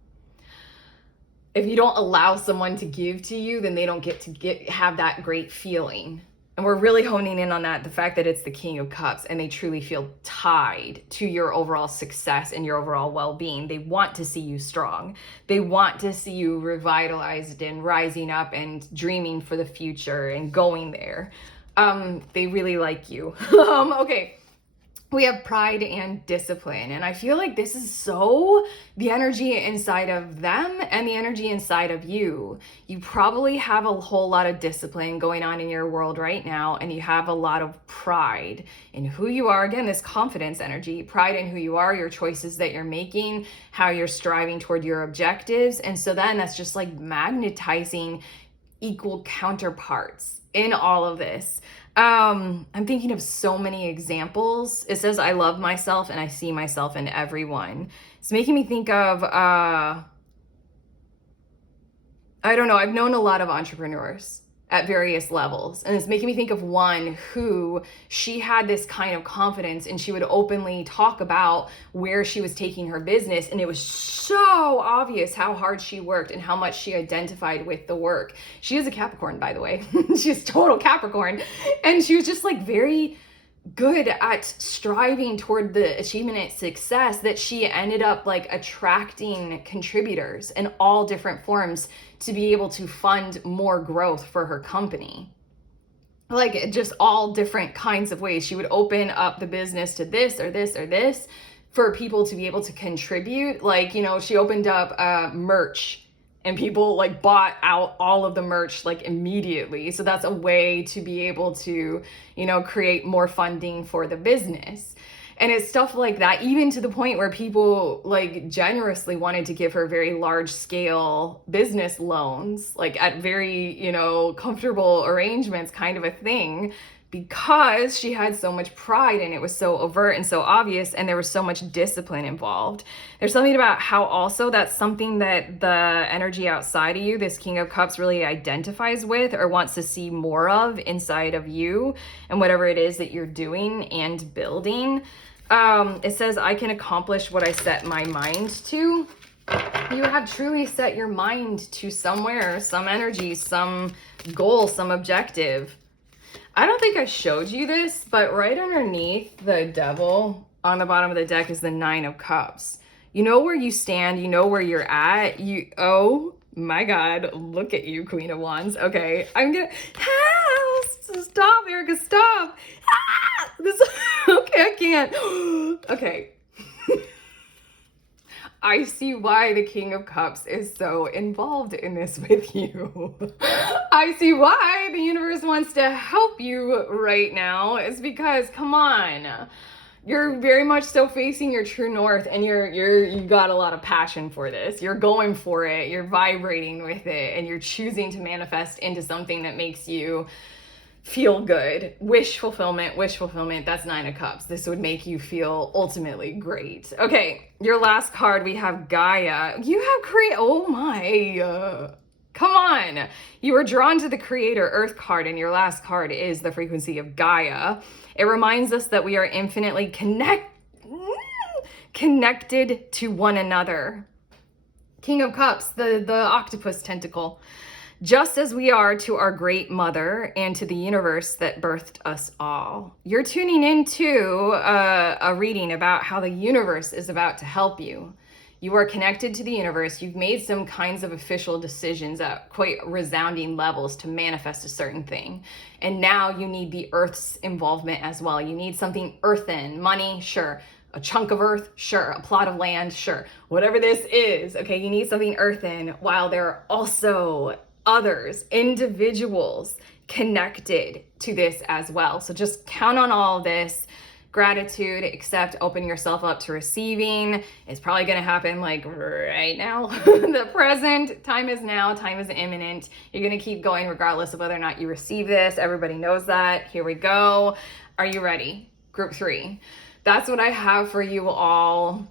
If you don't allow someone to give to you, then they don't get to have that great feeling. And we're really honing in on that, the fact that it's the King of Cups and they truly feel tied to your overall success and your overall well-being. They want to see you strong. They want to see you revitalized and rising up and dreaming for the future and going there. They really like you. Okay. We have pride and discipline. And I feel like this is so the energy inside of them and the energy inside of you. You probably have a whole lot of discipline going on in your world right now. And you have a lot of pride in who you are. Again, this confidence energy, pride in who you are, your choices that you're making, how you're striving toward your objectives. And so then that's just like magnetizing equal counterparts in all of this. I'm thinking of so many examples. It says, I love myself and I see myself in everyone. It's making me think of, I don't know, I've known a lot of entrepreneurs at various levels. And it's making me think of one who she had this kind of confidence and she would openly talk about where she was taking her business. And it was so obvious how hard she worked and how much she identified with the work. She is a Capricorn, by the way. She's total Capricorn. And she was just like very good at striving toward the achievement and success that she ended up like attracting contributors in all different forms to be able to fund more growth for her company. Like just all different kinds of ways. She would open up the business to this or this or this for people to be able to contribute. Like, you know, she opened up merch and people like bought out all of the merch like immediately. So that's a way to be able to, you know, create more funding for the business. And it's stuff like that, even to the point where people like generously wanted to give her very large scale business loans, like at very, you know, comfortable arrangements kind of a thing, because she had so much pride and it was so overt and so obvious and there was so much discipline involved. There's something about how also that's something that the energy outside of you, this King of Cups, really identifies with or wants to see more of inside of you and whatever it is that you're doing and building. It says, I can accomplish what I set my mind to. You have truly set your mind to somewhere, some energy, some goal, some objective. I don't think I showed you this, but right underneath the devil on the bottom of the deck is the Nine of Cups. You know where you stand, you know where you're at. Oh my God, look at you, Queen of Wands. Okay, I'm gonna, stop, Erica, stop. Okay, I can't. Okay. I see why the King of Cups is so involved in this with you. I see why the universe wants to help you right now. It's because, come on, you're very much so facing your true north and you got a lot of passion for this. You're going for it, you're vibrating with it, and you're choosing to manifest into something that makes you feel good. Wish fulfillment, that's Nine of Cups. This would make you feel ultimately great. Okay, your last card, we have Gaia. You have oh my, come on. You were drawn to the Creator Earth card and your last card is the frequency of Gaia. It reminds us that we are infinitely connected to one another. King of Cups, the octopus tentacle. just as we are to our great mother and to the universe that birthed us all. You're tuning into a reading about how the universe is about to help you. You are connected to the universe. You've made some kinds of official decisions at quite resounding levels to manifest a certain thing. And now you need the earth's involvement as well. You need something earthen. Money, sure. A chunk of earth, sure. A plot of land, sure. Whatever this is, okay, you need something earthen, while there are also others, individuals connected to this as well. So just count on all of this. Gratitude, accept, open yourself up to receiving. It's probably going to happen like right now. The present time is now, time is imminent. You're going to keep going regardless of whether or not you receive this. Everybody knows that. Here we go. Are you ready? Group 3. That's what I have for you all.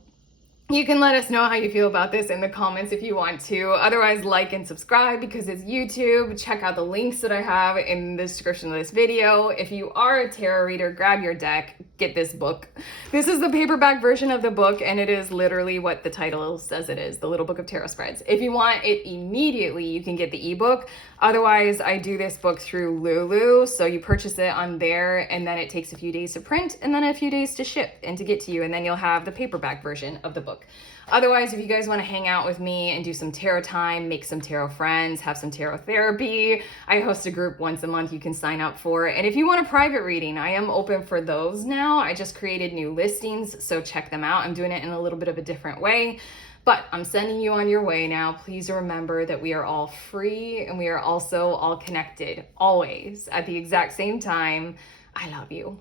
You can let us know how you feel about this in the comments if you want to. Otherwise, like and subscribe because it's YouTube. Check out the links that I have in the description of this video. If you are a tarot reader, grab your deck, get this book. This is the paperback version of the book, and it is literally what the title says it is, The Little Book of Tarot Spreads. If you want it immediately, you can get the ebook. Otherwise, I do this book through Lulu, so you purchase it on there, and then it takes a few days to print, and then a few days to ship and to get to you, and then you'll have the paperback version of the book. Otherwise, if you guys want to hang out with me and do some tarot time, make some tarot friends, have some tarot therapy, I host a group once a month you can sign up for. And if you want a private reading, I am open for those now. I just created new listings, so check them out. I'm doing it in a little bit of a different way, but I'm sending you on your way now. Please remember that we are all free and we are also all connected, always, at the exact same time. I love you.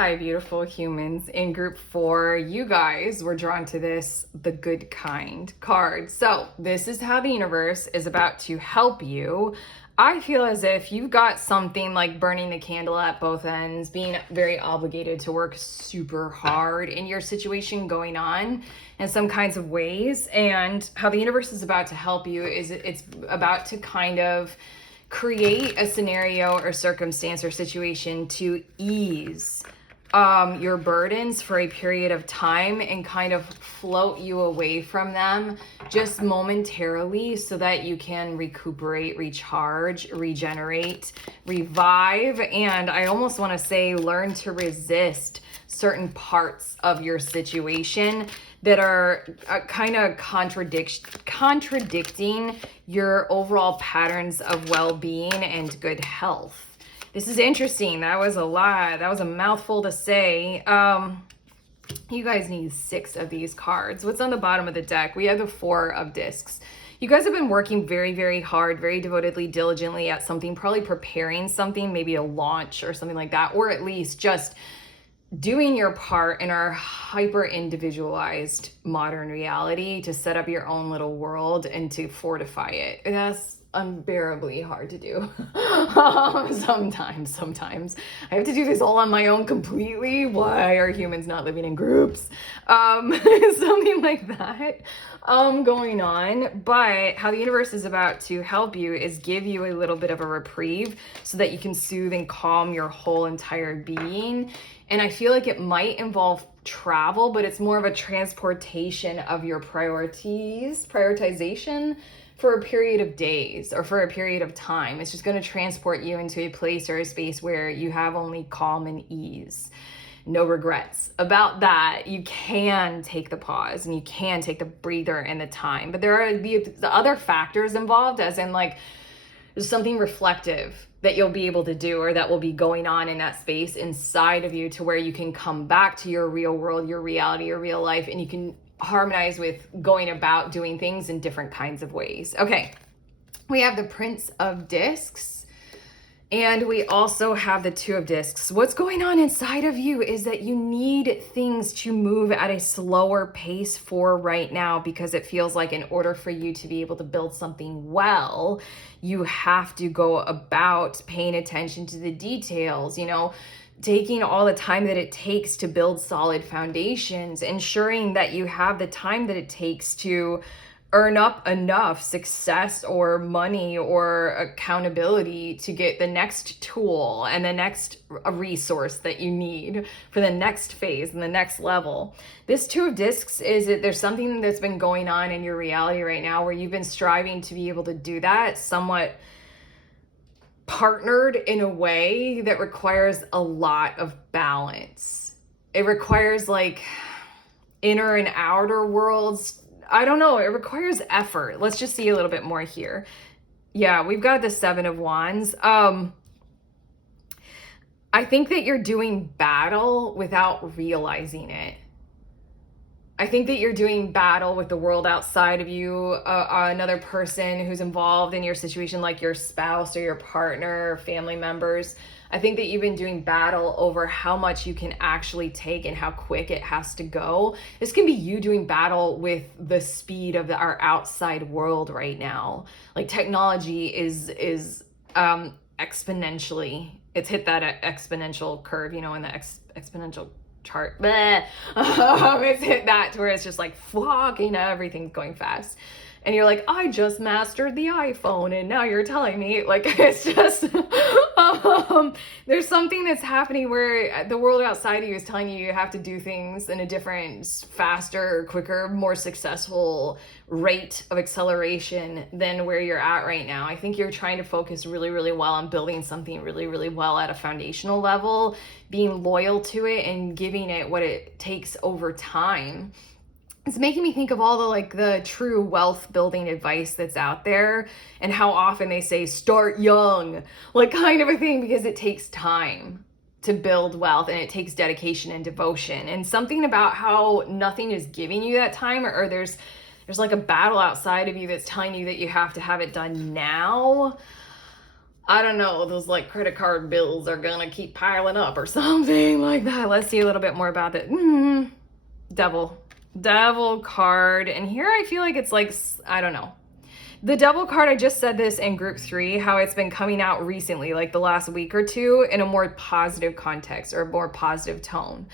Hi, beautiful humans. In group 4, you guys were drawn to this, the good kind card. So this is how the universe is about to help you. I feel as if you've got something like burning the candle at both ends, being very obligated to work super hard in your situation going on in some kinds of ways. And how the universe is about to help you is it's about to kind of create a scenario or circumstance or situation to ease your burdens for a period of time and kind of float you away from them just momentarily so that you can recuperate, recharge, regenerate, revive, and I almost want to say learn to resist certain parts of your situation that are kind of contradicting your overall patterns of well-being and good health. This is interesting. That was a lot. That was a mouthful to say. You guys need 6 of these cards. What's on the bottom of the deck? We have the 4 of discs. You guys have been working very, very hard, very devotedly, diligently at something, probably preparing something, maybe a launch or something like that, or at least just doing your part in our hyper individualized modern reality to set up your own little world and to fortify it. That's unbearably hard to do. Sometimes I have to do this all on my own completely. Why are humans not living in groups? Something like that going on. But how the universe is about to help you is give you a little bit of a reprieve so that you can soothe and calm your whole entire being. And I feel like it might involve travel, but it's more of a transportation of your prioritization for a period of days or for a period of time. It's just going to transport you into a place or a space where you have only calm and ease. No regrets about that. You can take the pause and you can take the breather and the time, but there are the other factors involved, as in like there's something reflective that you'll be able to do or that will be going on in that space inside of you to where you can come back to your real world, your reality, your real life, and you can harmonize with going about doing things in different kinds of ways. Okay, we have the Prince of Discs and we also have the 2 of Discs. What's going on inside of you is that you need things to move at a slower pace for right now, because it feels like in order for you to be able to build something well, you have to go about paying attention to the details, you know, taking all the time that it takes to build solid foundations, ensuring that you have the time that it takes to earn up enough success or money or accountability to get the next tool and the next resource that you need for the next phase and the next level. This Two of Discs is that there's something that's been going on in your reality right now where you've been striving to be able to do that somewhat partnered in a way that requires a lot of balance. It requires like inner and outer worlds. I don't know. It requires effort. Let's just see a little bit more here. Yeah, we've got the Seven of Wands. I think that you're doing battle without realizing it. I think that you're doing battle with the world outside of you, another person who's involved in your situation, like your spouse or your partner or family members. I think that you've been doing battle over how much you can actually take and how quick it has to go. This can be you doing battle with the speed of our outside world right now. Like technology is exponentially, it's hit that exponential curve, you know, in the exponential chart. It's hit that to where it's just like fucking everything's going fast. And you're like, I just mastered the iPhone and now you're telling me, like, it's just there's something that's happening where the world outside of you is telling you have to do things in a different, faster, quicker, more successful rate of acceleration than where you're at right now. I think you're trying to focus really, really well on building something really, really well at a foundational level, being loyal to it and giving it what it takes over time. It's making me think of all the true wealth building advice that's out there and how often they say start young, like kind of a thing, because it takes time to build wealth and it takes dedication and devotion, and something about how nothing is giving you that time, or there's like a battle outside of you that's telling you that you have to have it done now. I don't know, those like credit card bills are gonna keep piling up or something like that. Let's see a little bit more about that. Devil card. And here I feel like it's like, I don't know. The Devil card, I just said this in group 3, how it's been coming out recently, like the last week or two, in a more positive context or a more positive tone.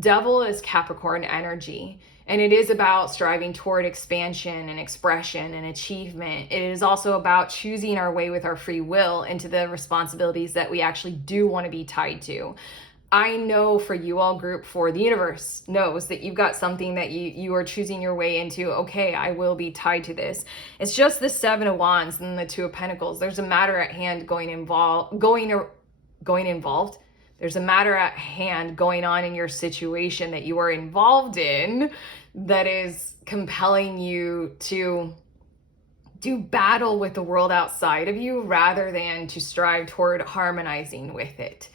Devil is Capricorn energy, and it is about striving toward expansion and expression and achievement. It is also about choosing our way with our free will into the responsibilities that we actually do want to be tied to. I know for you all group 4, the universe knows that you've got something that you are choosing your way into. Okay, I will be tied to this. It's just the 7 of Wands and the 2 of Pentacles. There's a matter at hand going involved. There's a matter at hand going on in your situation that you are involved in that is compelling you to do battle with the world outside of you rather than to strive toward harmonizing with it.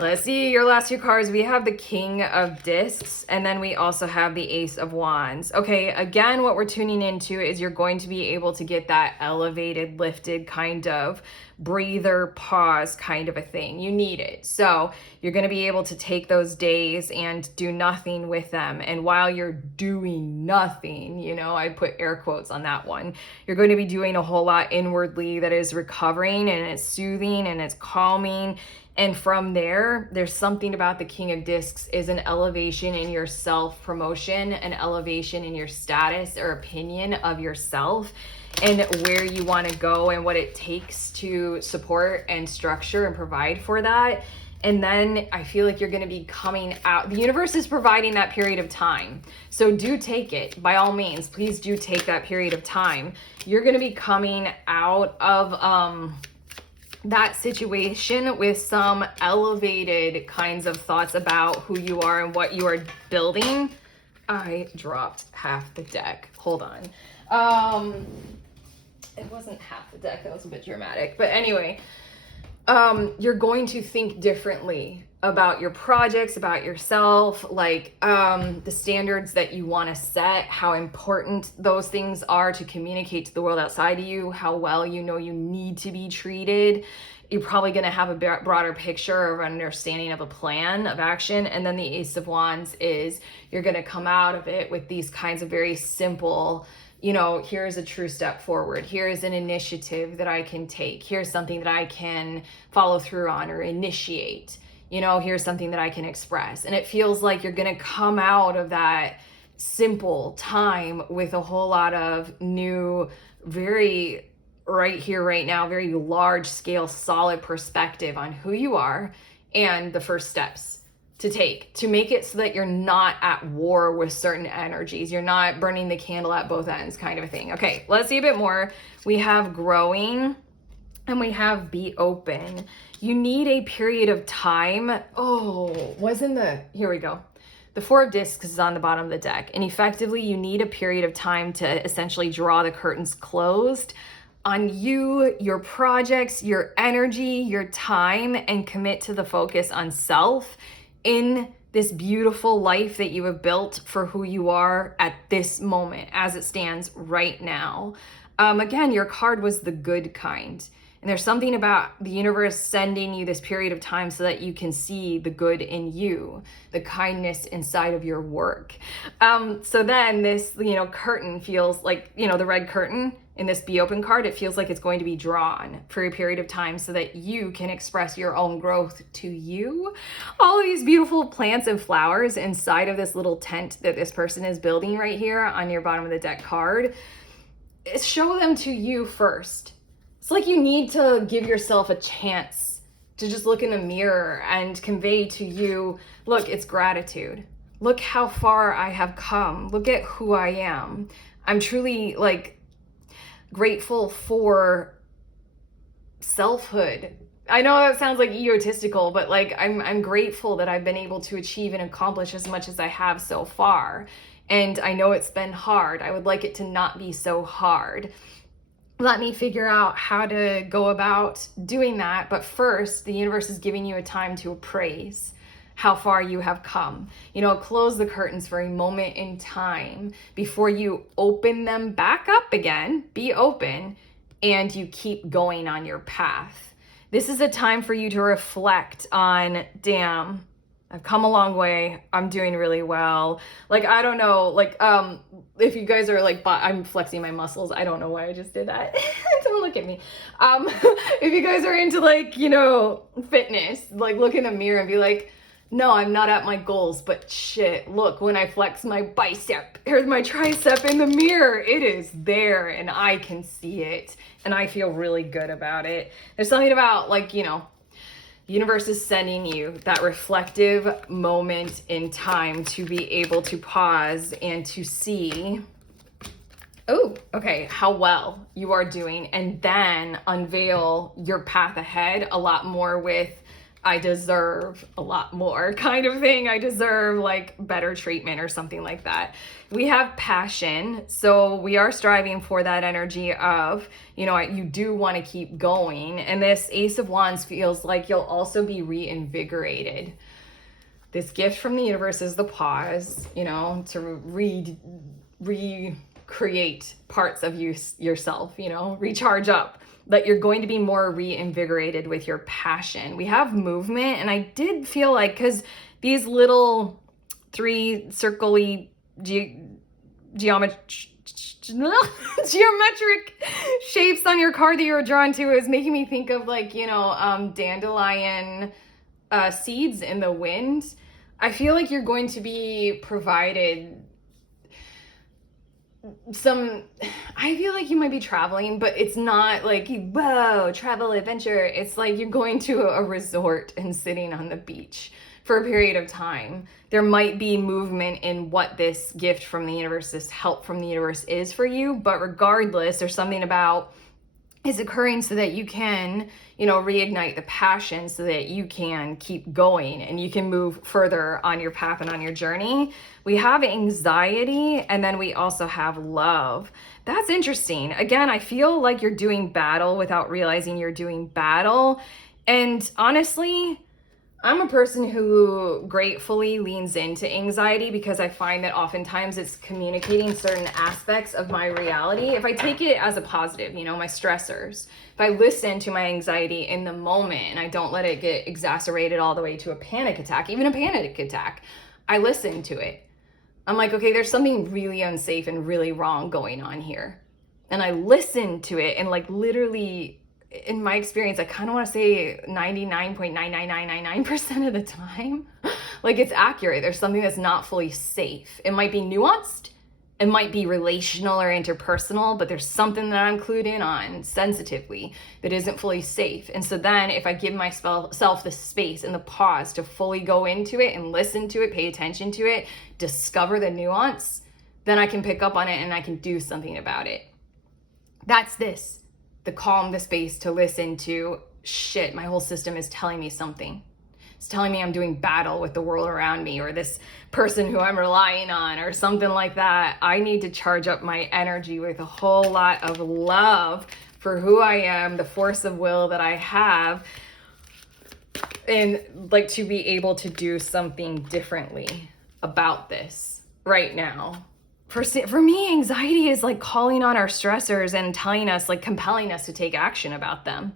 Let's see your last 2 cards. We have the King of Discs, and then we also have the Ace of Wands. Okay, again, what we're tuning into is you're going to be able to get that elevated, lifted kind of breather, pause kind of a thing. You need it. So you're going to be able to take those days and do nothing with them. And while you're doing nothing, you know, I put air quotes on that one, you're going to be doing a whole lot inwardly that is recovering, and it's soothing and it's calming. And from there, there's something about the King of Discs is an elevation in your self-promotion, an elevation in your status or opinion of yourself and where you want to go and what it takes to support and structure and provide for that. And then I feel like you're going to be coming out. The universe is providing that period of time. So do take it. By all means, please do take that period of time. You're going to be coming out of that situation with some elevated kinds of thoughts about who you are and what you are building. I dropped half the deck. Hold on. It wasn't half the deck. That was a bit dramatic. But anyway, you're going to think differently about your projects, about yourself, like the standards that you want to set, how important those things are to communicate to the world outside of you, how well you know you need to be treated. You're probably going to have a broader picture of understanding of a plan of action. And then the Ace of Wands is you're going to come out of it with these kinds of very simple, you know, here's a true step forward. Here's an initiative that I can take. Here's something that I can follow through on or initiate. You know, here's something that I can express. And it feels like you're going to come out of that simple time with a whole lot of new, very right here, right now, very large scale, solid perspective on who you are and the first steps to take to make it so that you're not at war with certain energies. You're not burning the candle at both ends, kind of a thing. Okay, let's see a bit more. We have growing and we have be open. You need a period of time. Oh, here we go. The Four of Discs is on the bottom of the deck. And effectively, you need a period of time to essentially draw the curtains closed on you, your projects, your energy, your time, and commit to the focus on self in this beautiful life that you have built for who you are at this moment as it stands right now. Again, your card was the good kind. And there's something about the universe sending you this period of time so that you can see the good in you, the kindness inside of your work. So then this, curtain feels like, the red curtain in this Be Open card, it feels like it's going to be drawn for a period of time so that you can express your own growth to you. All of these beautiful plants and flowers inside of this little tent that this person is building right here on your bottom of the deck card, show them to you first. It's like you need to give yourself a chance to just look in the mirror and convey to you, look, it's gratitude. Look how far I have come. Look at who I am. I'm truly grateful for selfhood. I know that sounds like egotistical, but I'm grateful that I've been able to achieve and accomplish as much as I have so far. And I know it's been hard. I would like it to not be so hard. Let me figure out how to go about doing that. But first, the universe is giving you a time to appraise how far you have come. Close the curtains for a moment in time before you open them back up again. Be open and you keep going on your path. This is a time for you to reflect on, damn, I've come a long way. I'm doing really well. I don't know, if you guys are I'm flexing my muscles. I don't know why I just did that. Don't look at me. If you guys are into fitness, look in the mirror and be like, no, I'm not at my goals, but shit, look, when I flex my bicep or my tricep in the mirror, it is there and I can see it and I feel really good about it. There's something about the universe is sending you that reflective moment in time to be able to pause and to see, how well you are doing, and then unveil your path ahead a lot more with, I deserve a lot more kind of thing. I deserve better treatment or something like that. We have passion. So we are striving for that energy of, you do want to keep going. And this Ace of Wands feels like you'll also be reinvigorated. This gift from the universe is the pause, to recreate parts of yourself, recharge up. That you're going to be more reinvigorated with your passion. We have movement, and I did feel because these little 3 circle-y geometric shapes on your card that you were drawn to is making me think of dandelion seeds in the wind. I feel like you're going to be provided I feel like you might be traveling, but it's not whoa, travel adventure. It's you're going to a resort and sitting on the beach for a period of time. There might be movement in what this gift from the universe, this help from the universe is for you, but regardless, there's something about is occurring so that you can, reignite the passion so that you can keep going and you can move further on your path and on your journey. We have anxiety, and then we also have love. That's interesting. Again, I feel like you're doing battle without realizing you're doing battle. And honestly, I'm a person who gratefully leans into anxiety because I find that oftentimes it's communicating certain aspects of my reality. If I take it as a positive, my stressors, if I listen to my anxiety in the moment and I don't let it get exacerbated all the way to a panic attack, even a panic attack, I listen to it. I'm like, okay, there's something really unsafe and really wrong going on here. And I listen to it and literally, in my experience, I kind of want to say 99.99999% of the time, Like, it's accurate. There's something that's not fully safe. It might be nuanced. It might be relational or interpersonal, but there's something that I'm clued in on sensitively that isn't fully safe. And so then if I give myself the space and the pause to fully go into it and listen to it, pay attention to it, discover the nuance, then I can pick up on it and I can do something about it. That's this, the calm, the space to listen to, shit, my whole system is telling me something. It's telling me I'm doing battle with the world around me or this person who I'm relying on or something like that. I need to charge up my energy with a whole lot of love for who I am, the force of will that I have, and like to be able to do something differently about this right now. For me, anxiety is like calling on our stressors and telling us, like compelling us to take action about them.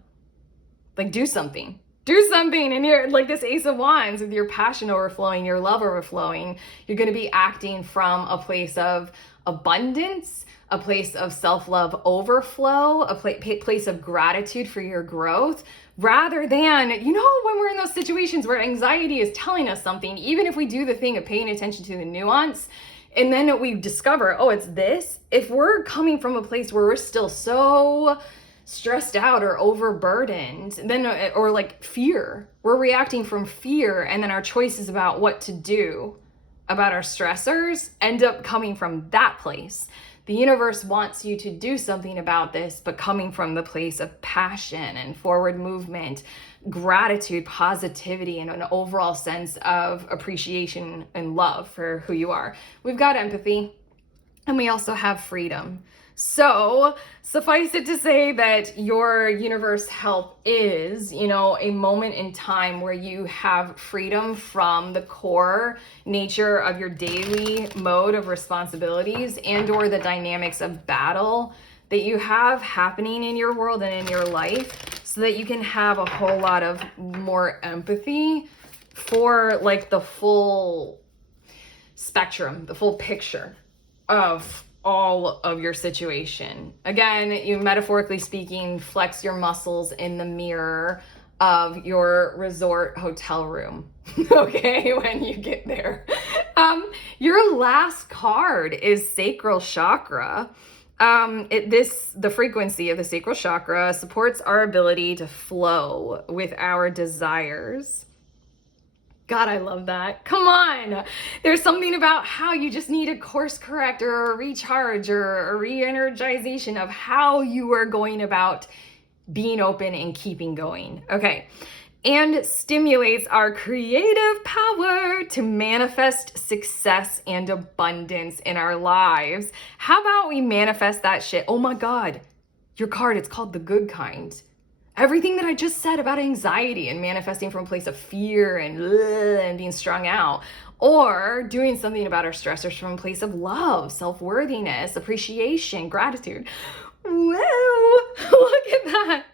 Like, do something. Do something. And you're like this Ace of Wands with your passion overflowing, your love overflowing. You're going to be acting from a place of abundance, a place of self-love overflow, a place of gratitude for your growth, rather than, when we're in those situations where anxiety is telling us something, even if we do the thing of paying attention to the nuance, and then we discover, oh, it's this. If we're coming from a place where we're still so stressed out or overburdened, then, or like fear, we're reacting from fear, and then our choices about what to do about our stressors end up coming from that place. The universe wants you to do something about this, but coming from the place of passion and forward movement, gratitude, positivity, and an overall sense of appreciation and love for who you are. We've got empathy, and we also have freedom. So suffice it to say that your universe help is, a moment in time where you have freedom from the core nature of your daily mode of responsibilities and or the dynamics of battle that you have happening in your world and in your life, so that you can have a whole lot of more empathy for like the full spectrum, the full picture of all of your situation. Again, you metaphorically speaking, flex your muscles in the mirror of your resort hotel room. Okay, when you get there. Your last card is sacral chakra. The frequency of the sacral chakra supports our ability to flow with our desires. God, I love that. Come on. There's something about how you just need a course correct or a recharge or a re-energization of how you are going about being open and keeping going. Okay. And stimulates our creative power to manifest success and abundance in our lives. How about we manifest that shit? Oh my God, your card, it's called the good kind. Everything that I just said about anxiety and manifesting from a place of fear and being strung out, or doing something about our stressors from a place of love, self-worthiness, appreciation, gratitude. Whoa, look at that.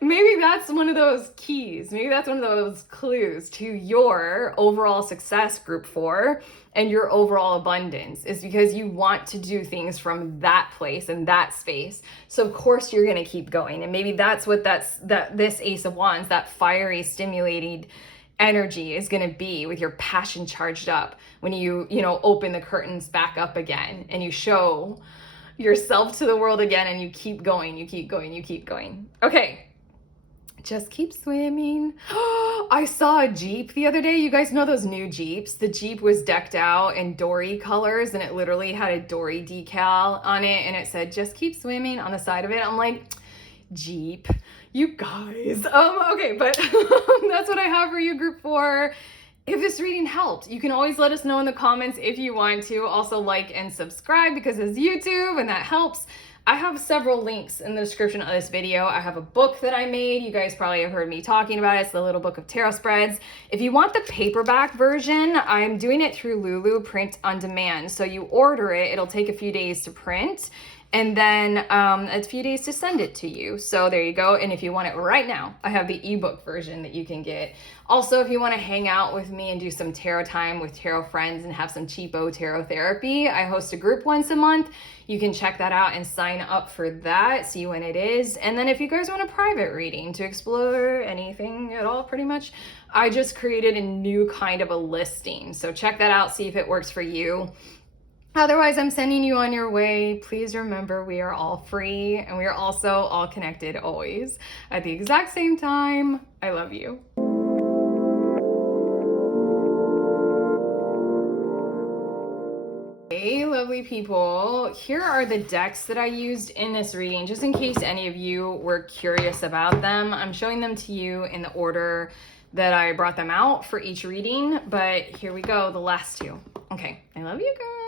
Maybe that's one of those keys. Maybe that's one of those clues to your overall success, group 4, and your overall abundance, is because you want to do things from that place and that space. So of course you're going to keep going. And maybe that's what this Ace of Wands, that fiery, stimulated energy is going to be, with your passion charged up when you open the curtains back up again and you show yourself to the world again, and you keep going, you keep going, you keep going. Okay. Just keep swimming. I saw a Jeep the other day. You guys know those new Jeeps? The Jeep was decked out in Dory colors, and it literally had a Dory decal on it, and it said, just keep swimming on the side of it. I'm like, Jeep, you guys. Okay, but that's what I have for you, group 4. If this reading helped, you can always let us know in the comments if you want to. Also like and subscribe because it's YouTube and that helps. I have several links in the description of this video. I have a book that I made. You guys probably have heard me talking about it. It's the Little Book of Tarot Spreads. If you want the paperback version, I'm doing it through Lulu Print on Demand. So you order it, it'll take a few days to print, and then a few days to send it to you. So there you go. And if you want it right now, I have the ebook version that you can get. Also, if you want to hang out with me and do some tarot time with tarot friends and have some cheapo tarot therapy, I host a group once a month. You can check that out and sign up for that, see when it is. And then if you guys want a private reading to explore anything at all, pretty much, I just created a new kind of a listing. So check that out, see if it works for you. Otherwise, I'm sending you on your way. Please remember, we are all free and we are also all connected always at the exact same time. I love you. Hey, lovely people. Here are the decks that I used in this reading, just in case any of you were curious about them. I'm showing them to you in the order that I brought them out for each reading, but here we go, the last two. Okay, I love you guys.